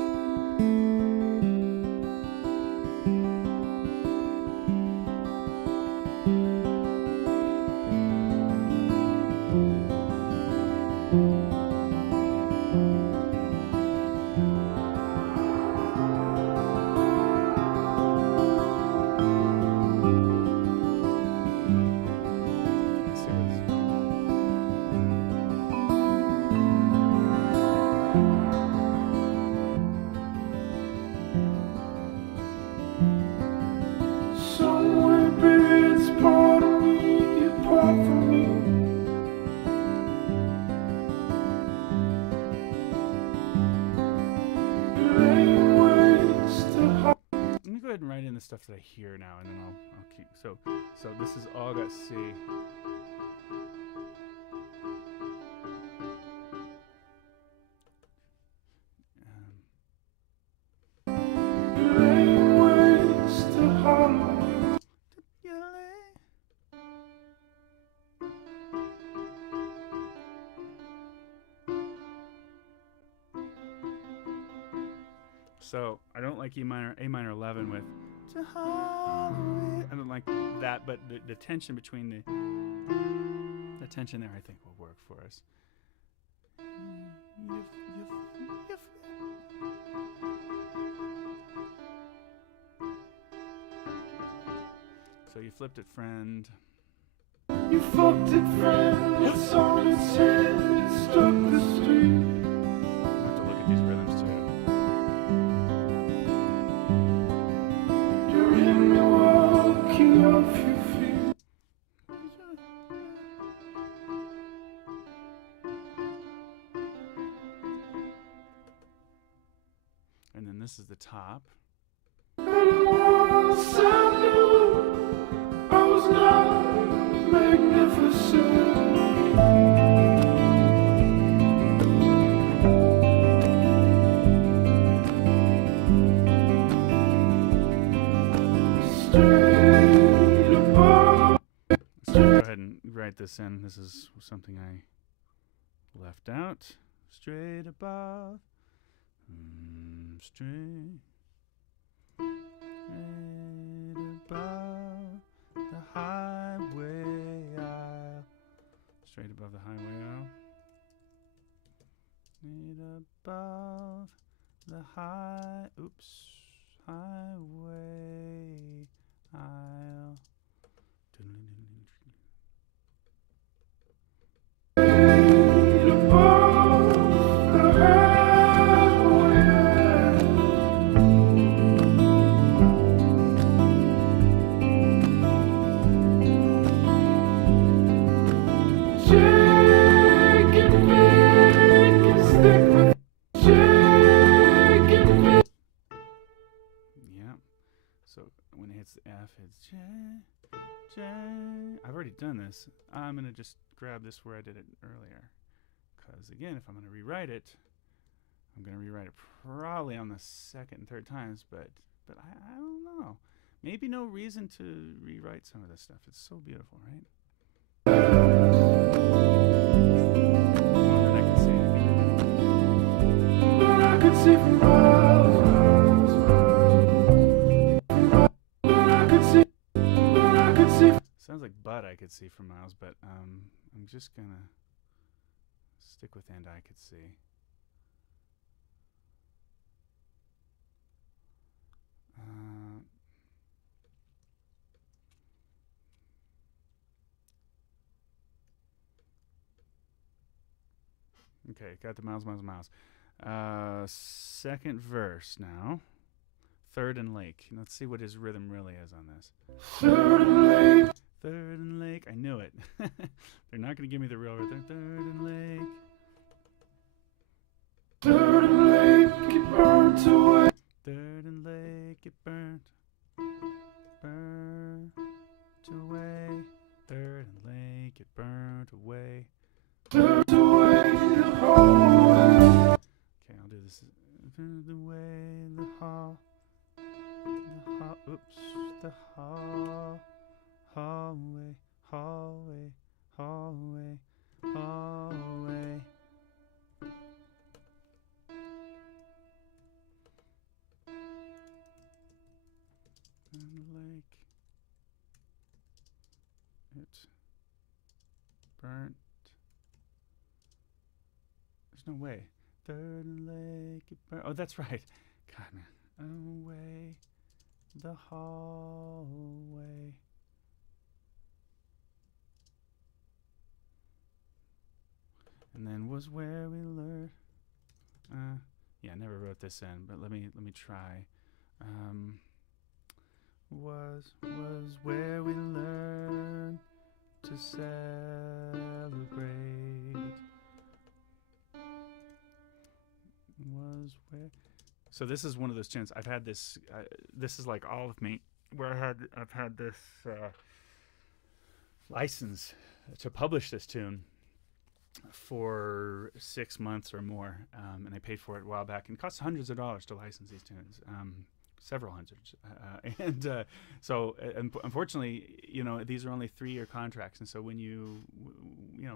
Stuff that I hear now, and then I'll keep so this is all got C. So I don't like A minor 11 with I don't like that, but the tension between the tension there I think will work for us. So you flipped it, friend. You fucked it, friend. It's on its head. It struck the street. I have to look at these rhythms too. You're in Milwaukee off your feet. And then this is the top. And once I knew I was not magnificent. Straight above. So go ahead and write this in. This is something I left out. Straight above. Straight above the highway aisle. Straight above the highway aisle. Straight above the highway aisle. Straight above the highway. Shake and bake and stick with. Shake and bake. Yeah. So when it hits the F, it's J. I've already done this. I'm going to just grab this where I did it earlier. Because again, if I'm going to rewrite it, I'm going to rewrite it probably on the second and third times, but I don't know. Maybe no reason to rewrite some of this stuff. It's so beautiful, right? Oh, and I can see it. But I could see for miles, miles, miles. Sounds like butt I could see for miles, but I'm just gonna stick with and I could see. Okay, got the miles, miles, miles. Second verse now. Third and lake. Let's see what his rhythm really is on this. Third and lake. Third and lake. I knew it. They're not going to give me the real rhythm. Third and lake. Third and lake, it burnt away. Third and lake, it burnt away. Third and lake, it burnt away. Burnt away the hallway. Okay, I'll do this. Burned away the hall. Oops, the hallway, hallway, hallway, hallway. And the lake, it burnt. There's no way. Third and lake, it burnt. Oh, that's right. God, man. Away the hallway. And then was where we learned. Yeah, I never wrote this in, but let me try. Was where we learned to celebrate. Was where. So this is one of those tunes. I've had this. This is like all of me, where I've had this license to publish this tune for 6 months or more, and I paid for it a while back. And it costs hundreds of dollars to license these tunes, several hundreds. So unfortunately, these are only 3-year contracts, and so when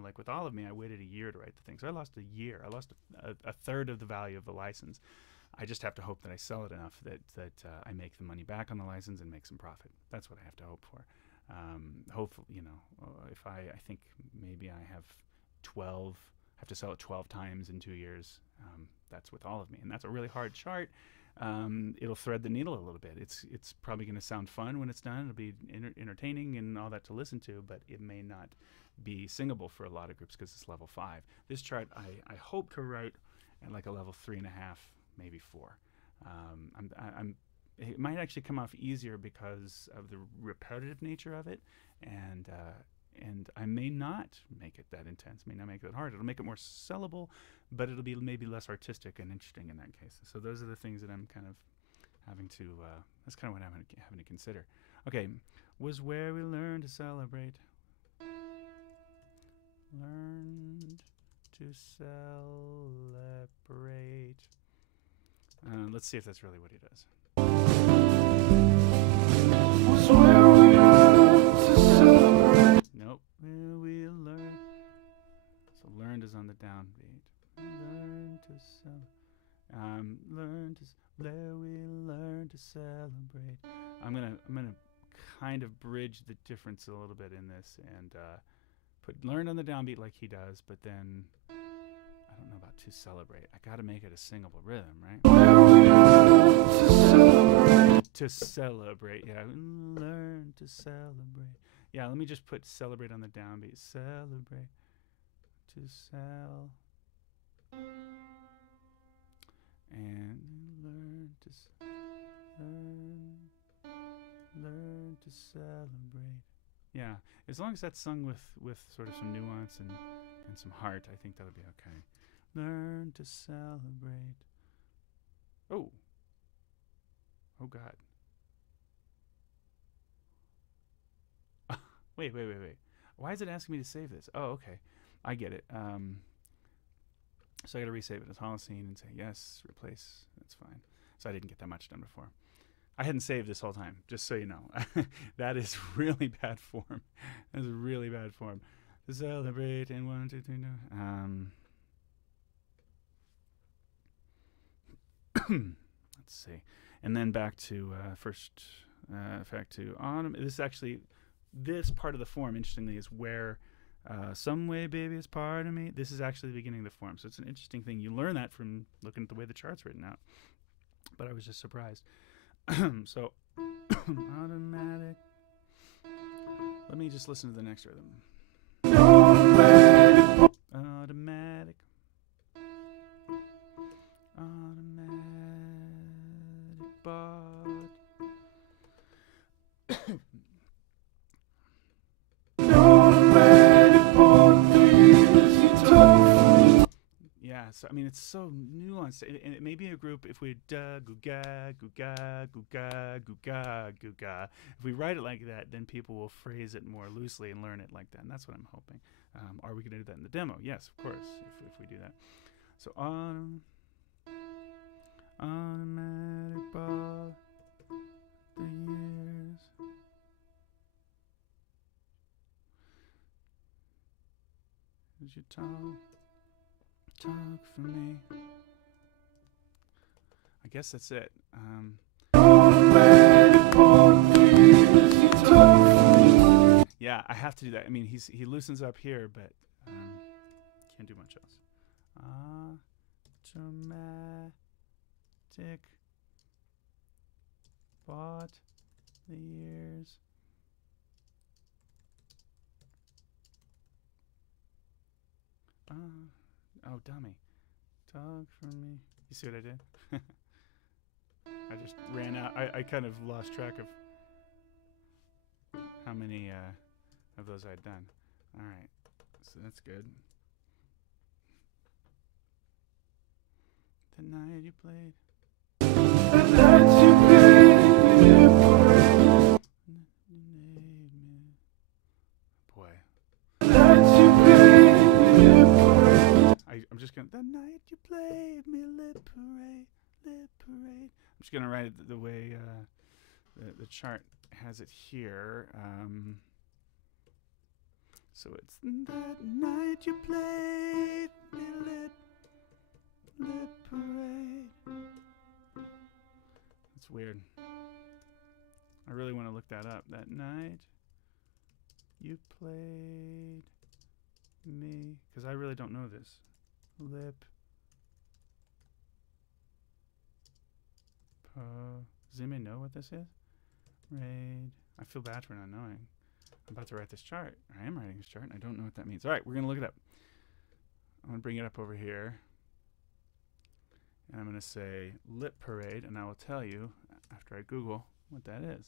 like with all of me, I waited a year to write the thing. So I lost a year. I lost a third of the value of the license. I just have to hope that I sell it enough that I make the money back on the license and make some profit. That's what I have to hope for. Hopefully, if I think maybe I have 12, have to sell it 12 times in 2 years. That's with all of me, and that's a really hard chart. It'll thread the needle a little bit. It's probably going to sound fun when it's done. It'll be entertaining and all that to listen to, but it may not be singable for a lot of groups because it's level 5. This chart I hope to write at like a level 3.5. Maybe 4. It might actually come off easier because of the repetitive nature of it, and I may not make it that intense, may not make it that hard. It'll make it more sellable, but it'll be maybe less artistic and interesting in that case. So those are the things that I'm kind of having to. That's kind of what I'm having to consider. Okay, was where we learned to celebrate. Learned to celebrate. Let's see if that's really what he does. Where we learn to celebrate. Nope. Where we learn. So learned is on the downbeat. Learn to where we learn to celebrate. I'm gonna kind of bridge the difference a little bit in this and put learn on the downbeat like he does, but then. I don't know about to celebrate. I gotta make it a singable rhythm, right? To celebrate. To celebrate, yeah. Learn to celebrate. Yeah, let me just put celebrate on the downbeat. Celebrate. To sell. And learn to celebrate. Yeah, as long as that's sung with sort of some nuance and some heart, I think that'll be okay. Learn to celebrate. Oh God. Wait. Why is it asking me to save this? Oh, okay. I get it. So I got to resave it as Holocene and say yes, replace. That's fine. So I didn't get that much done before. I hadn't saved this whole time, just so you know. That is really bad form. That is really bad form. To celebrate in 1, 2, 3, no. Let's see. And then back to back to autumn. This is actually this part of the form, interestingly, is where some way, baby, is part of me. This is actually the beginning of the form. So it's an interesting thing. You learn that from looking at the way the chart's written out. But I was just surprised. So, automatic. Let me just listen to the next rhythm. Automatic. Automatic. But yeah, so I mean, it's so nuanced, and it may be a group if we da goo ga goo ga goo ga goo ga goo ga. If we write it like that, then people will phrase it more loosely and learn it like that, and that's what I'm hoping. Are we going to do that in the demo? Yes, of course, if we do that. So automatic ball the years. Would you talk for me? I guess that's it. Yeah, I have to do that. I mean, he loosens up here, but can't do much else. Automatic bought the years. Oh, dummy. Talk for me. You see what I did? I just ran out. I kind of lost track of how many of those I'd done. All right. So that's good. The night you played. The night you played. Boy. The night you played. I'm just going to, the night you played me, lip parade, lip parade. I'm just going to write it the way the chart has it here. So it's that night you played me, lip parade. That's weird. I really want to look that up. That night you played me, because I really don't know this. Lip. Does anybody know what this is? Raid. I feel bad for not knowing. I'm about to write this chart. I am writing this chart, and I don't know what that means. All right, we're going to look it up. I'm going to bring it up over here. And I'm going to say lip parade, and I will tell you after I Google what that is.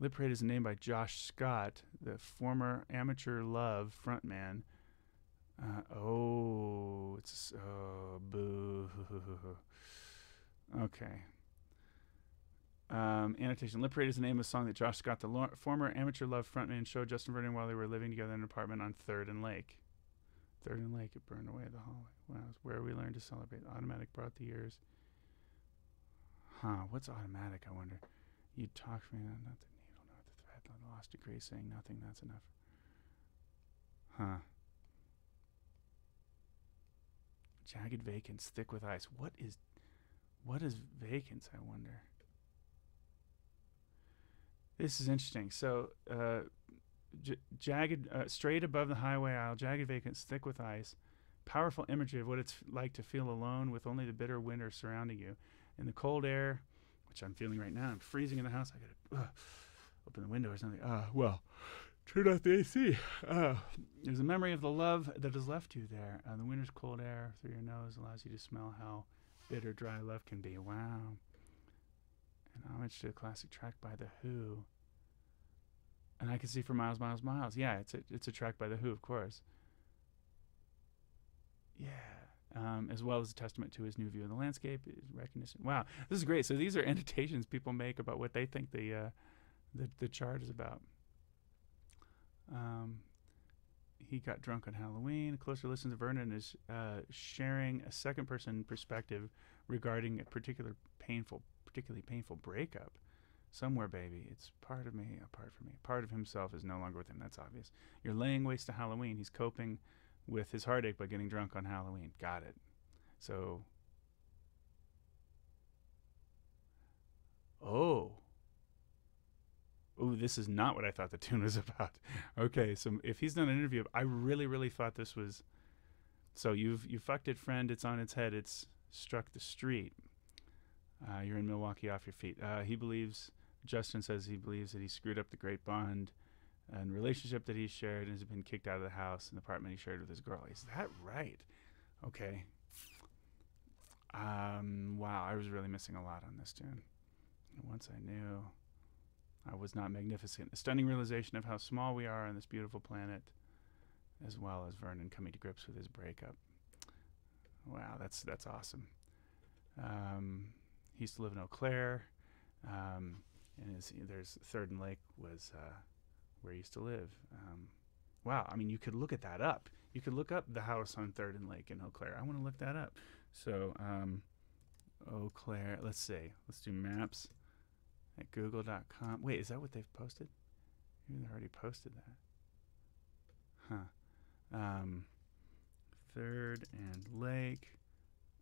Lip parade is named by Josh Scott, the former Amateur Love frontman. Boo. Okay. Annotation. Lip Parade is the name of a song that Josh Scott, the former Amateur Love frontman, showed Justin Vernon while they were living together in an apartment on 3rd and Lake. 3rd and Lake, it burned away the hallway. Wow, it's where we learned to celebrate. Automatic brought the years. What's automatic, I wonder? You talk for me, not the needle, not the thread, not the lost degree, saying nothing, that's enough. Jagged vacants, thick with ice. What is vacants, I wonder? This is interesting. So, jagged, straight above the highway aisle, jagged vacants, thick with ice. Powerful imagery of what it's like to feel alone with only the bitter winter surrounding you. In the cold air, which I'm feeling right now, I'm freezing in the house. I gotta open the window or something. Turn off the AC. There's a memory of the love that has left you there. The winter's cold air through your nose allows you to smell how bitter, dry love can be. Wow. An homage to a classic track by The Who. And I can see for miles, miles, miles. Yeah, it's a track by The Who, of course. Yeah. As well as a testament to his new view of the landscape, his recognition. Wow, this is great. So these are annotations people make about what they think the chart is about. He got drunk on Halloween. A closer listen to Vernon is sharing a second-person perspective regarding a particularly painful breakup. Somewhere, baby, it's part of me, apart from me. Part of himself is no longer with him. That's obvious. You're laying waste to Halloween. He's coping with his heartache by getting drunk on Halloween. Got it. So, Ooh, this is not what I thought the tune was about. Okay, so if he's done an interview, I really, really thought this was. So you fucked it, friend. It's on its head. It's struck the street. You're in Milwaukee off your feet. Justin says he believes that he screwed up the great bond and relationship that he shared and has been kicked out of the house and the apartment he shared with his girl. Is that right? Okay. Wow, I was really missing a lot on this tune. Once I knew I was not magnificent. A stunning realization of how small we are on this beautiful planet, as well as Vernon coming to grips with his breakup. Wow, that's awesome. He used to live in Eau Claire, and there's Third and Lake was where he used to live. Wow, I mean, you could look at that up. You could look up the house on Third and Lake in Eau Claire. I want to look that up. So, Eau Claire, let's see. Let's do maps at google.com. Wait, is that what they've posted? Maybe they already posted that. Huh. Third and Lake.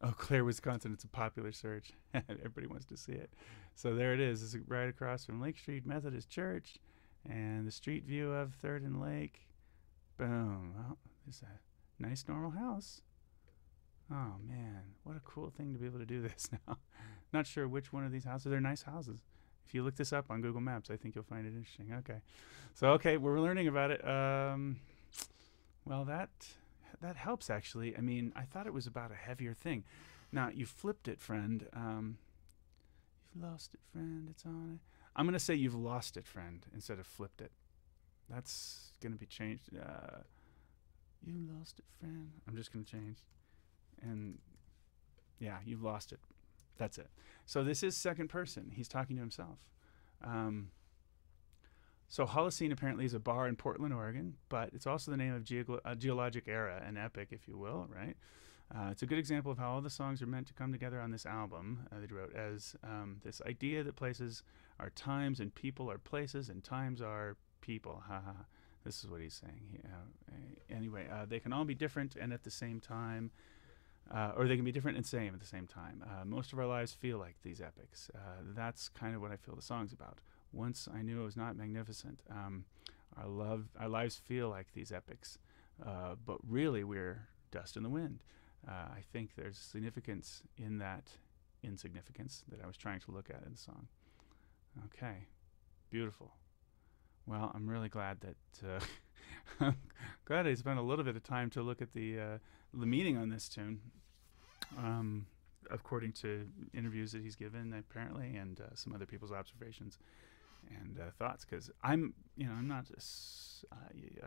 Eau Claire, Wisconsin. It's a popular search. Everybody wants to see it. So there it is. It's right across from Lake Street Methodist Church and the street view of Third and Lake. Boom. Well, there's a nice normal house. Oh, man. What a cool thing to be able to do this now. Not sure which one of these houses. They're nice houses. If you look this up on Google Maps, I think you'll find it interesting. Okay. So, okay, we're learning about it. Well, that helps, actually. I mean, I thought it was about a heavier thing. Now, you flipped it, friend. You've lost it, friend. It's on it. I'm going to say you've lost it, friend, instead of flipped it. That's going to be changed. You lost it, friend. I'm just going to change. And, yeah, you've lost it. That's it. So this is second person. He's talking to himself. So Holocene apparently is a bar in Portland, Oregon, but it's also the name of a geologic era, an epic, if you will, right? It's a good example of how all the songs are meant to come together on this album that he wrote as this idea that places are times and people are places and times are people. This is what he's saying. Anyway, they can all be different and at the same time, or they can be different and same at the same time. Most of our lives feel like these epics. That's kind of what I feel the song's about. Once I knew it was not magnificent. Our lives feel like these epics, but really we're dust in the wind. I think there's significance in that insignificance that I was trying to look at in the song. Okay, beautiful. Well, I'm really glad that I'm glad I spent a little bit of time to look at the meaning on this tune, according to interviews that he's given apparently, and some other people's observations and thoughts. Because I'm not.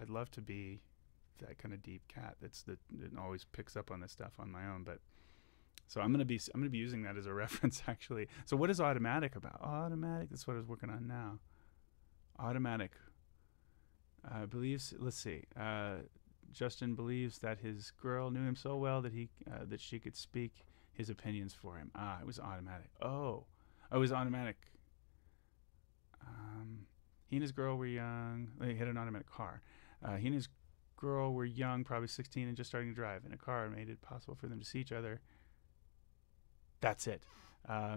I'd love to be that kind of deep cat that always picks up on this stuff on my own, but. So I'm gonna be using that as a reference actually. So what is automatic about? Automatic. That's what I was working on now. Automatic. Believes. Let's see. Justin believes that his girl knew him so well that that she could speak his opinions for him. It was automatic. It was automatic. He and his girl were young. They had an automatic car. He and his girl were young, probably 16 and just starting to drive. And a car made it possible for them to see each other. That's it.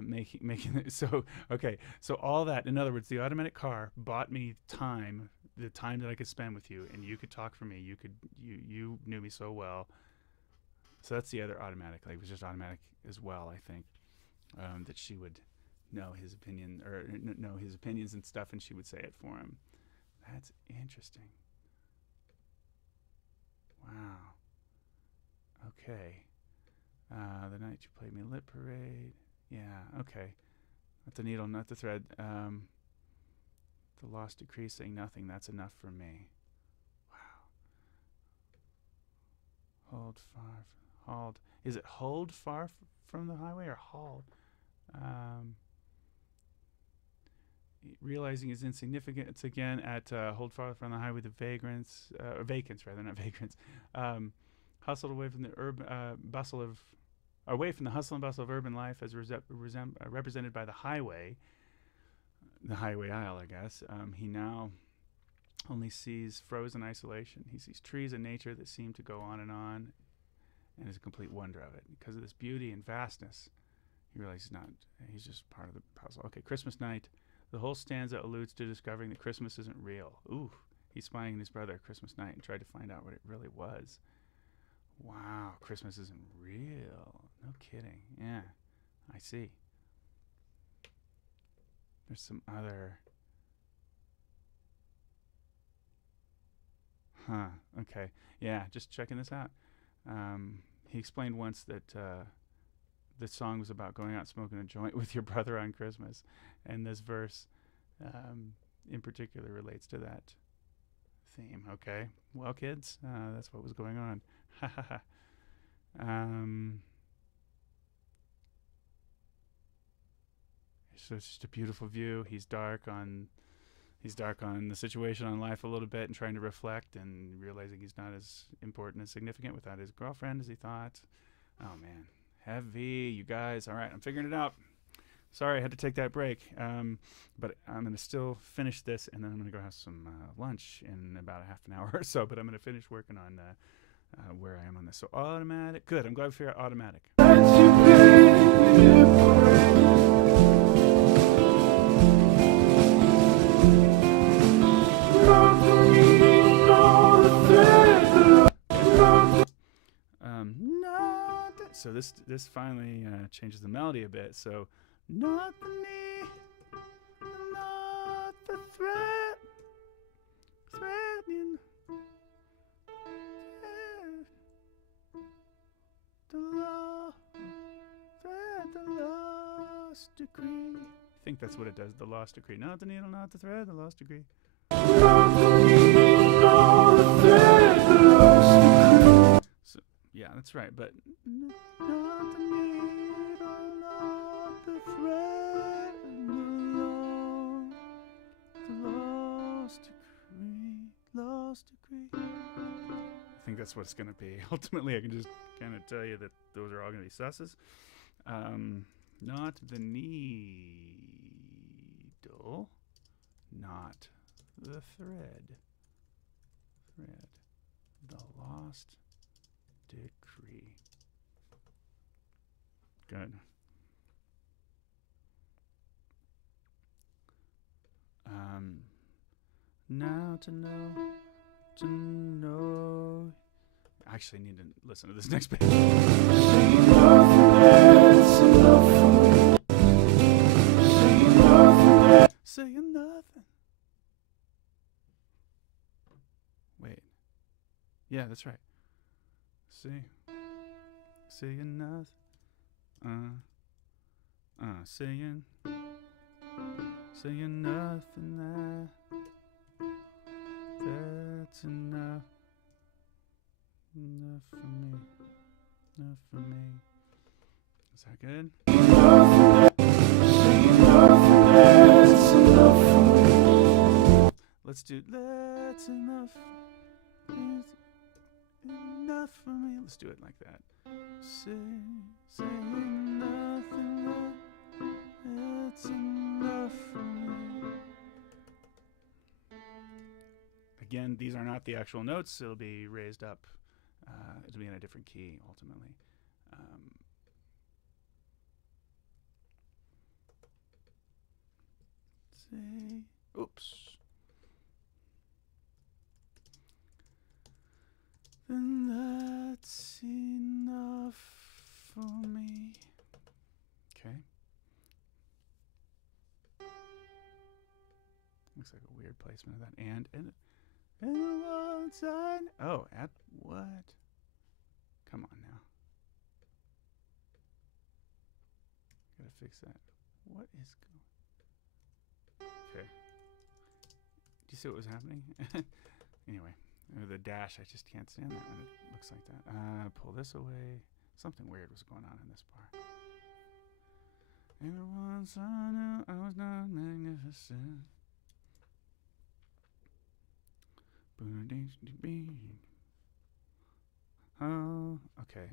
Making it so okay. So all that, in other words, the automatic car bought me time, the time that I could spend with you, and you could talk for me. You knew me so well. So that's the other automatic. Like, it was just automatic as well. I think that she would know his opinion or know his opinions and stuff, and she would say it for him. That's interesting. Wow. Okay. The night you played me Lit Parade. Yeah, okay. Not the needle, not the thread. The lost decree saying nothing. That's enough for me. Wow. Hauled. Is it hold far from the highway or hauled? Realizing his insignificance again at hold far from the highway. The vacants, not vagrants. Hustled away from the away from the hustle and bustle of urban life as represented by the highway aisle, I guess. He now only sees frozen isolation. He sees trees and nature that seem to go on, and is a complete wonder of it. Because of this beauty and vastness, he realizes he's just part of the puzzle. Okay, Christmas night, The whole stanza alludes to discovering that Christmas isn't real. Ooh, he's spying on his brother Christmas night and tried to find out what it really was. Wow, Christmas isn't real. No kidding. Yeah, I see. There's some other... Huh, okay. Yeah, just checking this out. He explained once that this song was about going out smoking a joint with your brother on Christmas. And this verse in particular relates to that theme. Okay, well, kids, that's what was going on. So it's just a beautiful view. He's dark on the situation on life a little bit and trying to reflect and realizing he's not as important and significant without his girlfriend as he thought. Oh man, heavy, you guys. All right, I'm figuring it out. Sorry, I had to take that break. But I'm going to still finish this, and then I'm going to go have some lunch in about a half an hour or so. But I'm going to finish working on where I am on this. So automatic. Good. I'm glad we figured out automatic. So this finally changes the melody a bit. So not the knee, not the threat, threatening the law, threat the lost decree. I think that's what it does. The lost decree, not the needle, not the thread, the lost decree. Not the needle, not the thread, the lost decree. So yeah, that's right. But not the needle, not the thread, the lost decree, lost decree. I think that's what it's going to be. Ultimately, I can just kind of tell you that those are all going to be susses. Not the needle, not the thread, the lost decree. Good. Now to know. I actually need to listen to this next bit. Saying nothing. Wait. Yeah, that's right. Saying nothing. Saying nothing. That's enough. Enough for me. Enough for me. Is that good? Let's do that's enough. Enough for me. Let's do it like that. Saying nothing. That's enough for me. Again, these are not the actual notes. It'll be raised up. It'll be in a different key, ultimately. Oops. Then that's enough for me. Okay. Looks like a weird placement of that. And alongside. Oh, at what? Come on now. Gotta fix that. What is going? Okay. Do you see what was happening? Anyway, the dash. I just can't stand that when it looks like that. Pull this away. Something weird was going on in this part. And once I knew I was not magnificent. Oh, okay.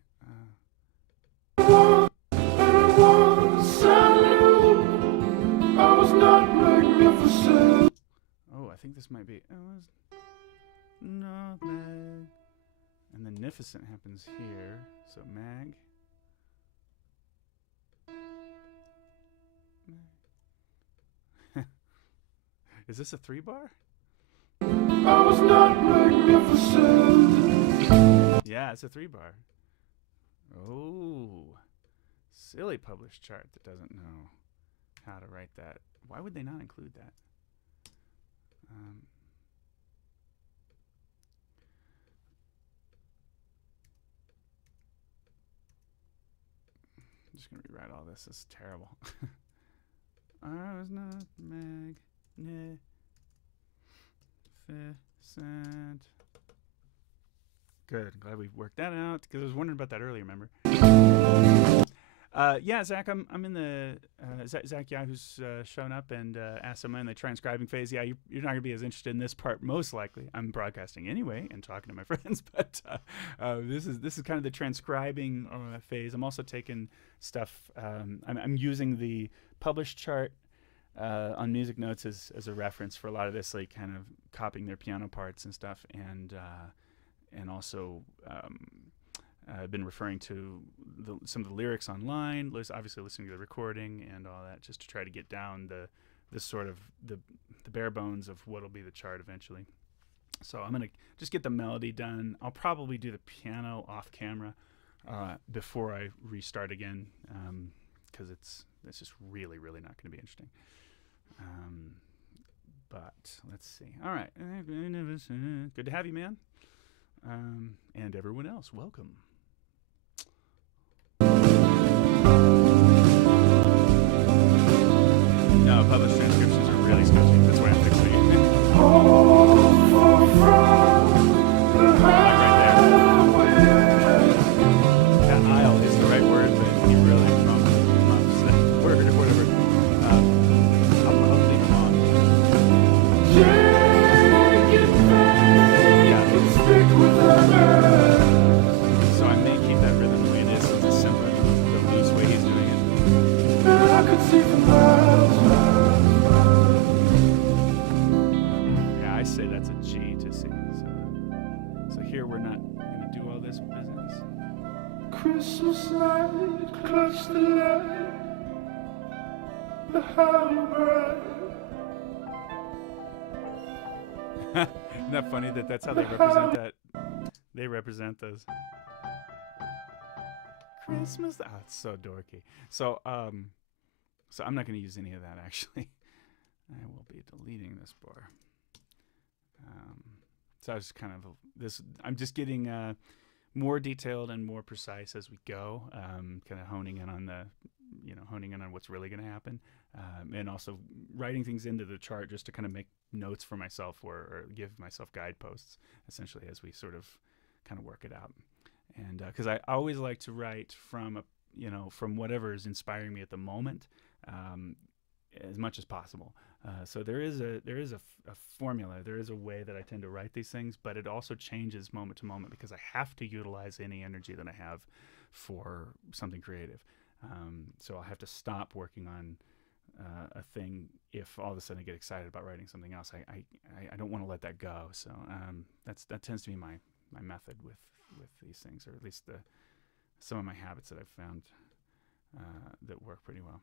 I was not magnificent. Oh, I think this might be. I was not mag. And the nificent happens here. So mag. Is this a 3-bar? I was not magnificent. Yeah, it's a 3-bar. Oh, silly published chart that doesn't know how to write that. Why would they not include that? I'm just going to rewrite all this. This is terrible. I was not magnificent. Good. Glad we worked that out because I was wondering about that earlier, remember? Yeah, Zach, I'm in the Zach Yahoo's shown up and asked someone in the transcribing phase. Yeah, you're not going to be as interested in this part, most likely. I'm broadcasting anyway and talking to my friends, but this is kind of the transcribing phase. I'm also taking stuff. I'm using the published chart on Music Notes as a reference for a lot of this, like kind of copying their piano parts and stuff, and also. I've been referring to some of the lyrics online, obviously listening to the recording and all that, just to try to get down the sort of the bare bones of what'll be the chart eventually. So I'm gonna just get the melody done. I'll probably do the piano off camera before I restart again, because it's just really not going to be interesting. But let's see. All right, good to have you, man, and everyone else. Welcome. No, published transcriptions are really sketchy. That's why I'm fixing it. Like right there. That aisle is the right word, but he really mumps that word or whatever. I'll leave him on. Yeah. So I may keep that rhythm the way it is. It's a simpler, the loose way he's doing it. I could see for miles. Yeah, I say that's a G to C. So here we're not going to do all this business. Christmas night, clutch the light, the hollow bright. Isn't that funny that's how they represent that? They represent those. Christmas. Oh, it's so dorky. So I'm not going to use any of that actually. I will be deleting this bar. So I was kind of I'm just getting more detailed and more precise as we go. Kind of honing in on what's really going to happen, and also writing things into the chart just to kind of make notes for myself or give myself guideposts essentially as we sort of kind of work it out. And because I always like to write from from whatever is inspiring me at the moment, as much as possible. So there is a formula. There is a way that I tend to write these things, but it also changes moment to moment because I have to utilize any energy that I have for something creative. So I'll have to stop working on a thing if all of a sudden I get excited about writing something else. I don't want to let that go. So that tends to be my method with these things, or at least some of my habits that I've found that work pretty well.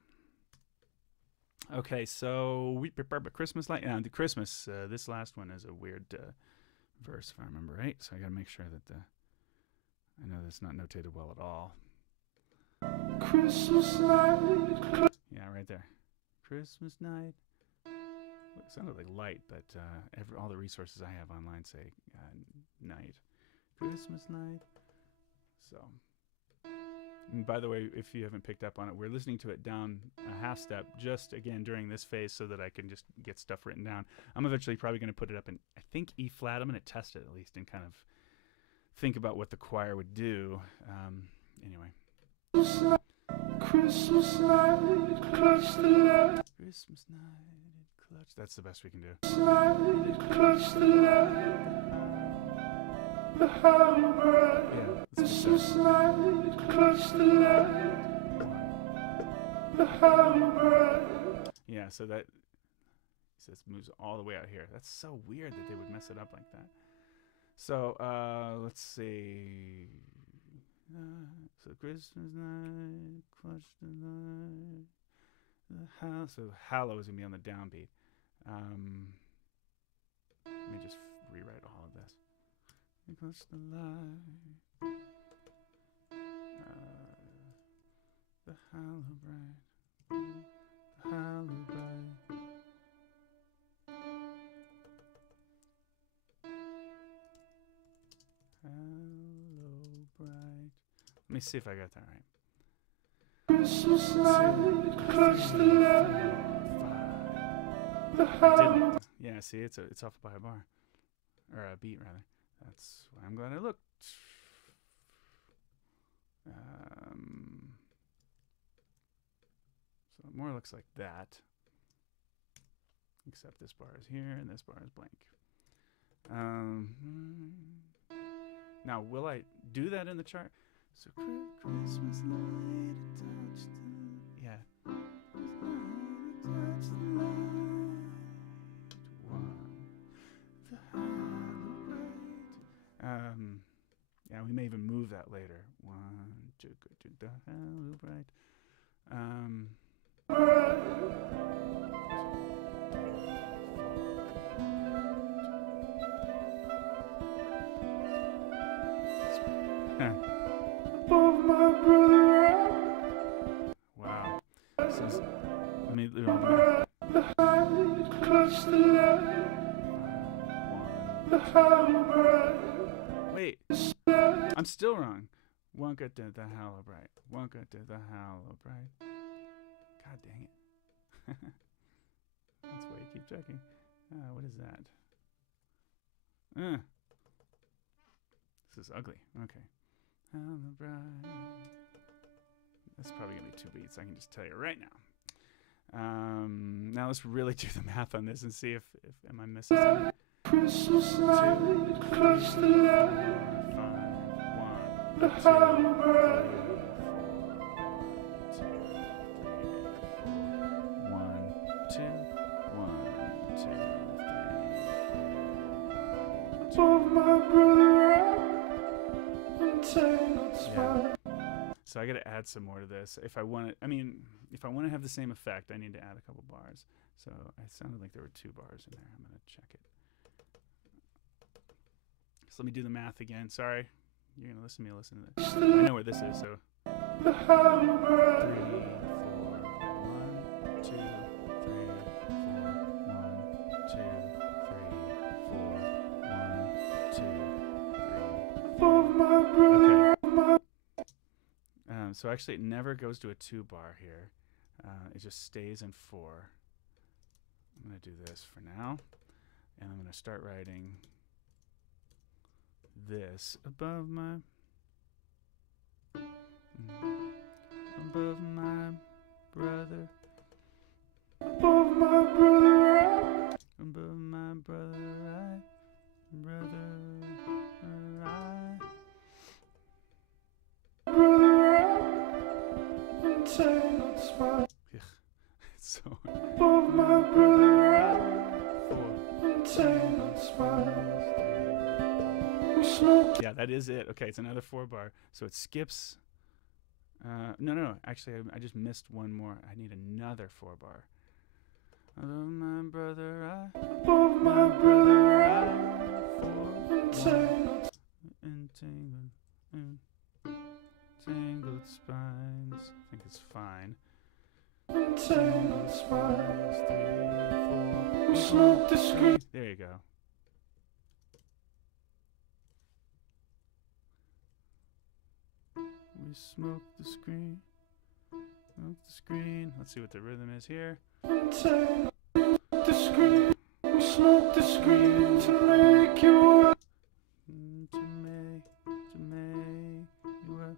Okay, so we prepare Christmas light. The Christmas. This last one is a weird verse, if I remember right. So I got to make sure that I know that's not notated well at all. Christmas night. Yeah, right there. Christmas night. It sounded like light, but all the resources I have online say night. Christmas night. So. And by the way, if you haven't picked up on it, we're listening to it down a half step just, again, during this phase so that I can just get stuff written down. I'm eventually probably going to put it up in, I think, E flat. I'm going to test it at least and kind of think about what the choir would do. Anyway. Christmas night, clutch the light. Christmas night, clutch. That's the best we can do. Clutch the light. The hollow bright. Yeah, Christmas night, clutch the light. The hollow bright. Yeah, so that says moves all the way out here. That's so weird that they would mess it up like that. So let's see. So Christmas night, clutch the light. So hollow is gonna be on the downbeat. Let me just rewrite all of this. Close the light. The hollow bright. The hollow bright. Hello, bright. Let me see if I got that right. Christmas light, clutch the light. Didn't. Yeah, see, it's off by a bar, or a beat rather. That's why I'm glad I looked. So it more looks like that, except this bar is here and this bar is blank. Now, will I do that in the chart? So Christmas light touched the, yeah. Touched the light. The hollow bright. Yeah, we may even move that later. 1, 2, go to the hollow bright. Above my brother, Wow. So, let me do the height, clutch the light. The hollow bright. Wait, I'm still wrong. Wonka to the hollow bright. Wonka to the hollow bright. God dang it. That's why you keep checking. What is that? This is ugly. Okay. Hollow bright. That's probably going to be 2 beats. I can just tell you right now. Now let's really do the math on this and see if am I missing something. Christmas light, clutch the light. 5, 1, The 2, hollow bright. 1, 2, 1, 2, 3, 4. Above my brother, entangled spine. So I got to add some more to this. If I want to, if I want to have the same effect, I need to add a couple bars. So it sounded like there were 2 bars in there. I'm going to check it. So let me do the math again. Sorry. You're going to listen to me listen to this. I know where this is, so. The hollow 3, bright. 4, 1, 2, 3, 4, 1, 2, 3, 4, 1, 2, 3. Above my brother, Okay. So actually it never goes to a 2 bar here. It just stays in 4. I'm going to do this for now. And I'm going to start writing this above my brother. above my brother, Above my brother, entangled spine. So Above my brother, 4. entangled spine. We smoke. Yeah, that is it. Okay, it's another 4 bar. So it skips. No. Actually, I just missed one more. I need another 4 bar. Above my brother, Above my brother, 4. entangled. Entangled spines. I think it's fine. Entangled spine. 3, 4. We smoke the screen. There you go. We smoke the screen. Smoke the screen. Let's see what the rhythm is here. Entangled the screen. We smoke the screen to make you what? To make you up.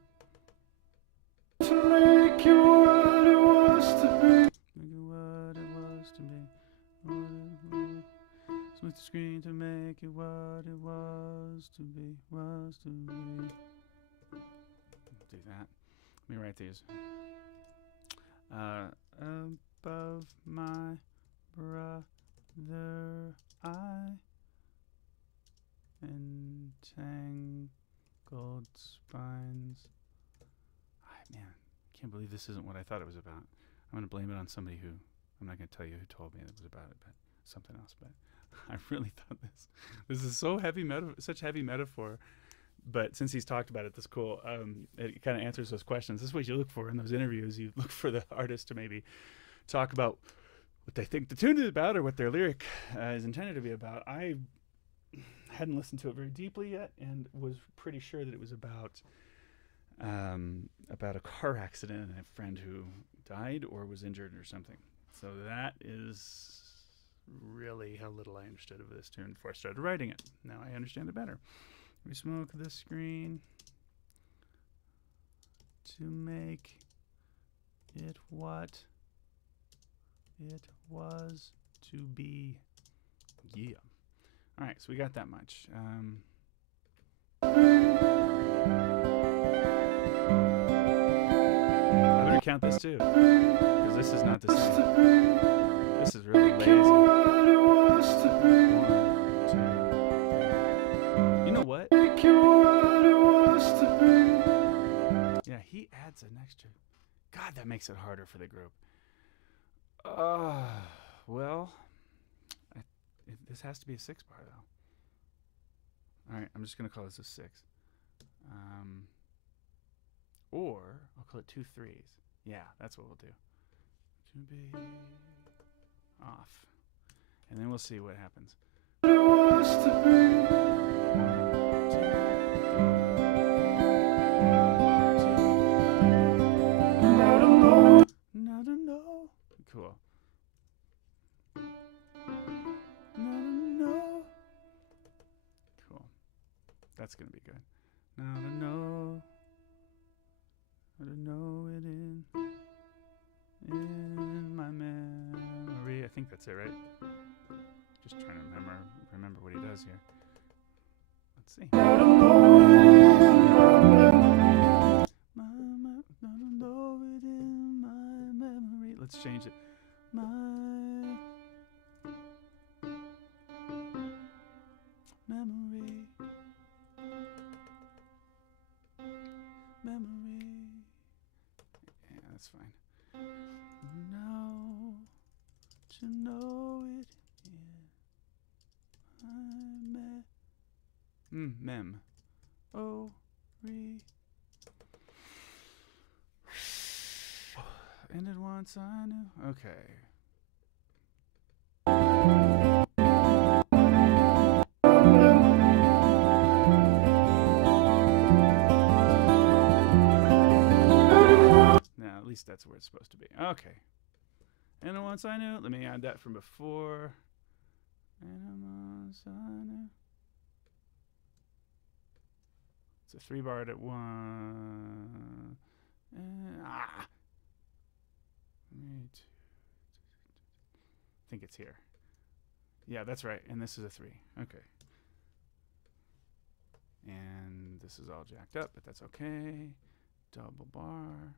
To make you what it was to be. Make it what it was to be. Smoke the screen to make it what it was to be. Do that. Let me write these. Above my brother, entangled spines. Man, can't believe this isn't what I thought it was about. I'm going to blame it on somebody who, I'm not going to tell you who told me it was about it, but something else, but I really thought this is so such heavy metaphor. But since he's talked about it, that's cool. It kind of answers those questions. This is what you look for in those interviews. You look for the artist to maybe talk about what they think the tune is about or what their lyric is intended to be about. I hadn't listened to it very deeply yet and was pretty sure that it was about a car accident and a friend who died or was injured or something. So that is really how little I understood of this tune before I started writing it. Now I understand it better. We smoke the screen to make it what it was to be. Yeah. All right, so we got that much. I better count this too, because this is not the same. This is really lazy. 1, 2. You know what? Yeah, he adds an extra. God, that makes it harder for the group. Well, this has to be a 6-bar though. All right, I'm just gonna call this a 6. Or I'll call it 2 3s. Yeah, that's what we'll do. To be off, and then we'll see what happens. Not a no. Cool. No. Cool. That's gonna be good. Not a no. Not a no it in my memory. I think that's it, right? Just trying to remember what he does here. Let's see. Not a no it in my memory. Let's change it. My memory. Yeah, that's fine. Now to know it in mem. Oh, re. Ended once I knew. Okay. Now, at least that's where it's supposed to be. Okay. And once I knew. Let me add that from before. And once I knew. It's a 3-bar at 1. I think it's here. Yeah, that's right. And this is a 3. Okay. And this is all jacked up, but that's okay. Double bar.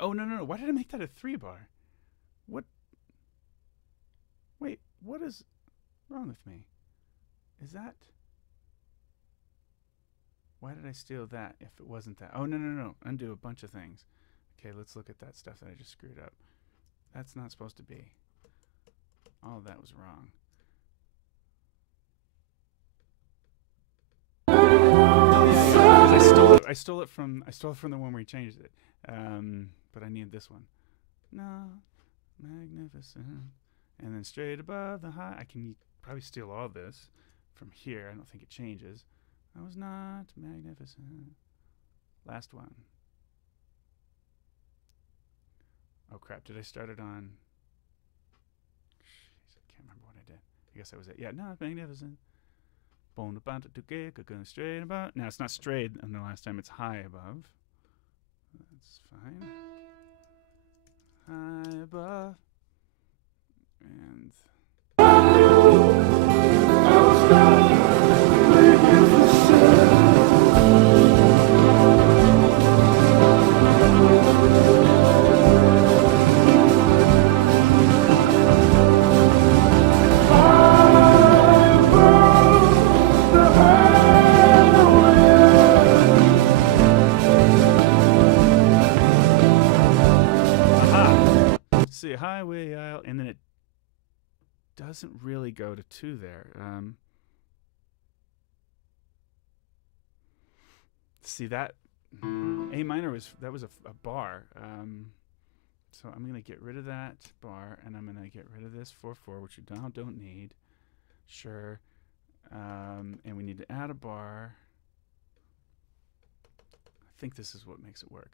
Oh, no. Why did I make that a 3-bar? What? Wait, what is wrong with me? Is that... Why did I steal that if it wasn't that? Oh, no. Undo a bunch of things. Okay, let's look at that stuff that I just screwed up. That's not supposed to be. All of that was wrong. I stole it from the one where he changed it. But I need this one. No, magnificent. And then straight above the high. I can probably steal all this from here. I don't think it changes. I was not magnificent. Last one. Oh crap, did I start it on... Jeez, I can't remember what I did. I guess that was it. Yeah, not magnificent. Bone about to get straight above. Now it's not straight on the last time, it's high above. That's fine. High above. And... See a highway out, and doesn't really go to 2 there. See that A minor was a bar. So I'm gonna get rid of that bar, and I'm gonna get rid of this 4/4, which we don't need. Sure. And we need to add a bar. I think this is what makes it work.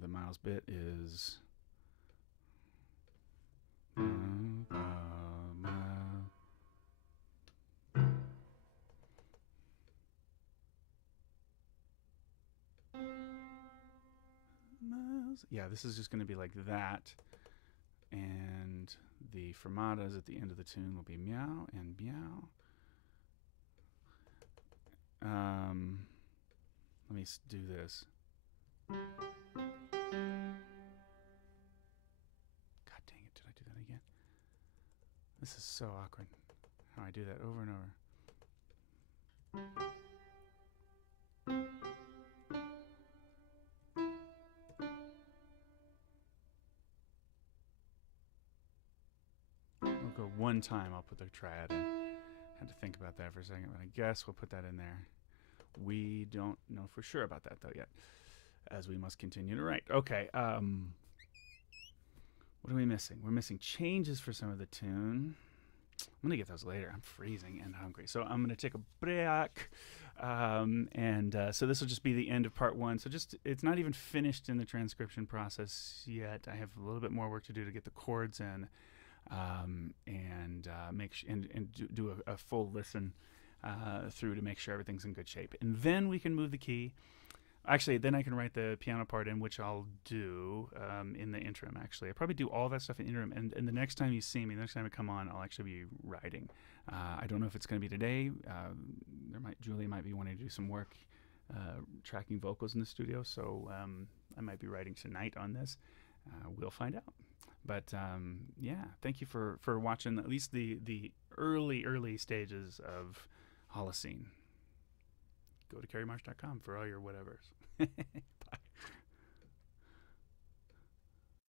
The miles bit is miles. Yeah, this is just going to be like that, and the fermatas at the end of the tune will be meow and meow. Let me do this. God dang it, did I do that again? This is so awkward. How I do that over and over. We'll go one time, I'll put the triad in. Had to think about that for a second, but I guess we'll put that in there. We don't know for sure about that though yet, as we must continue to write. Okay, what are we missing? We're missing changes for some of the tune. I'm gonna get those later. I'm freezing and hungry, so I'm gonna take a break. So this will just be the end of part 1. So it's not even finished in the transcription process yet. I have a little bit more work to do to get the chords in, and do a full listen through to make sure everything's in good shape. And then we can move the key. Actually, then I can write the piano part in, which I'll do in the interim, actually. I'll probably do all that stuff in the interim. And the next time you see me, the next time I come on, I'll actually be writing. I don't know if it's going to be today. Julia might be wanting to do some work tracking vocals in the studio, so I might be writing tonight on this. We'll find out. But yeah, thank you for watching at least the early stages of Holocene. Go to kerrymarsh.com for all your whatevers. Bye.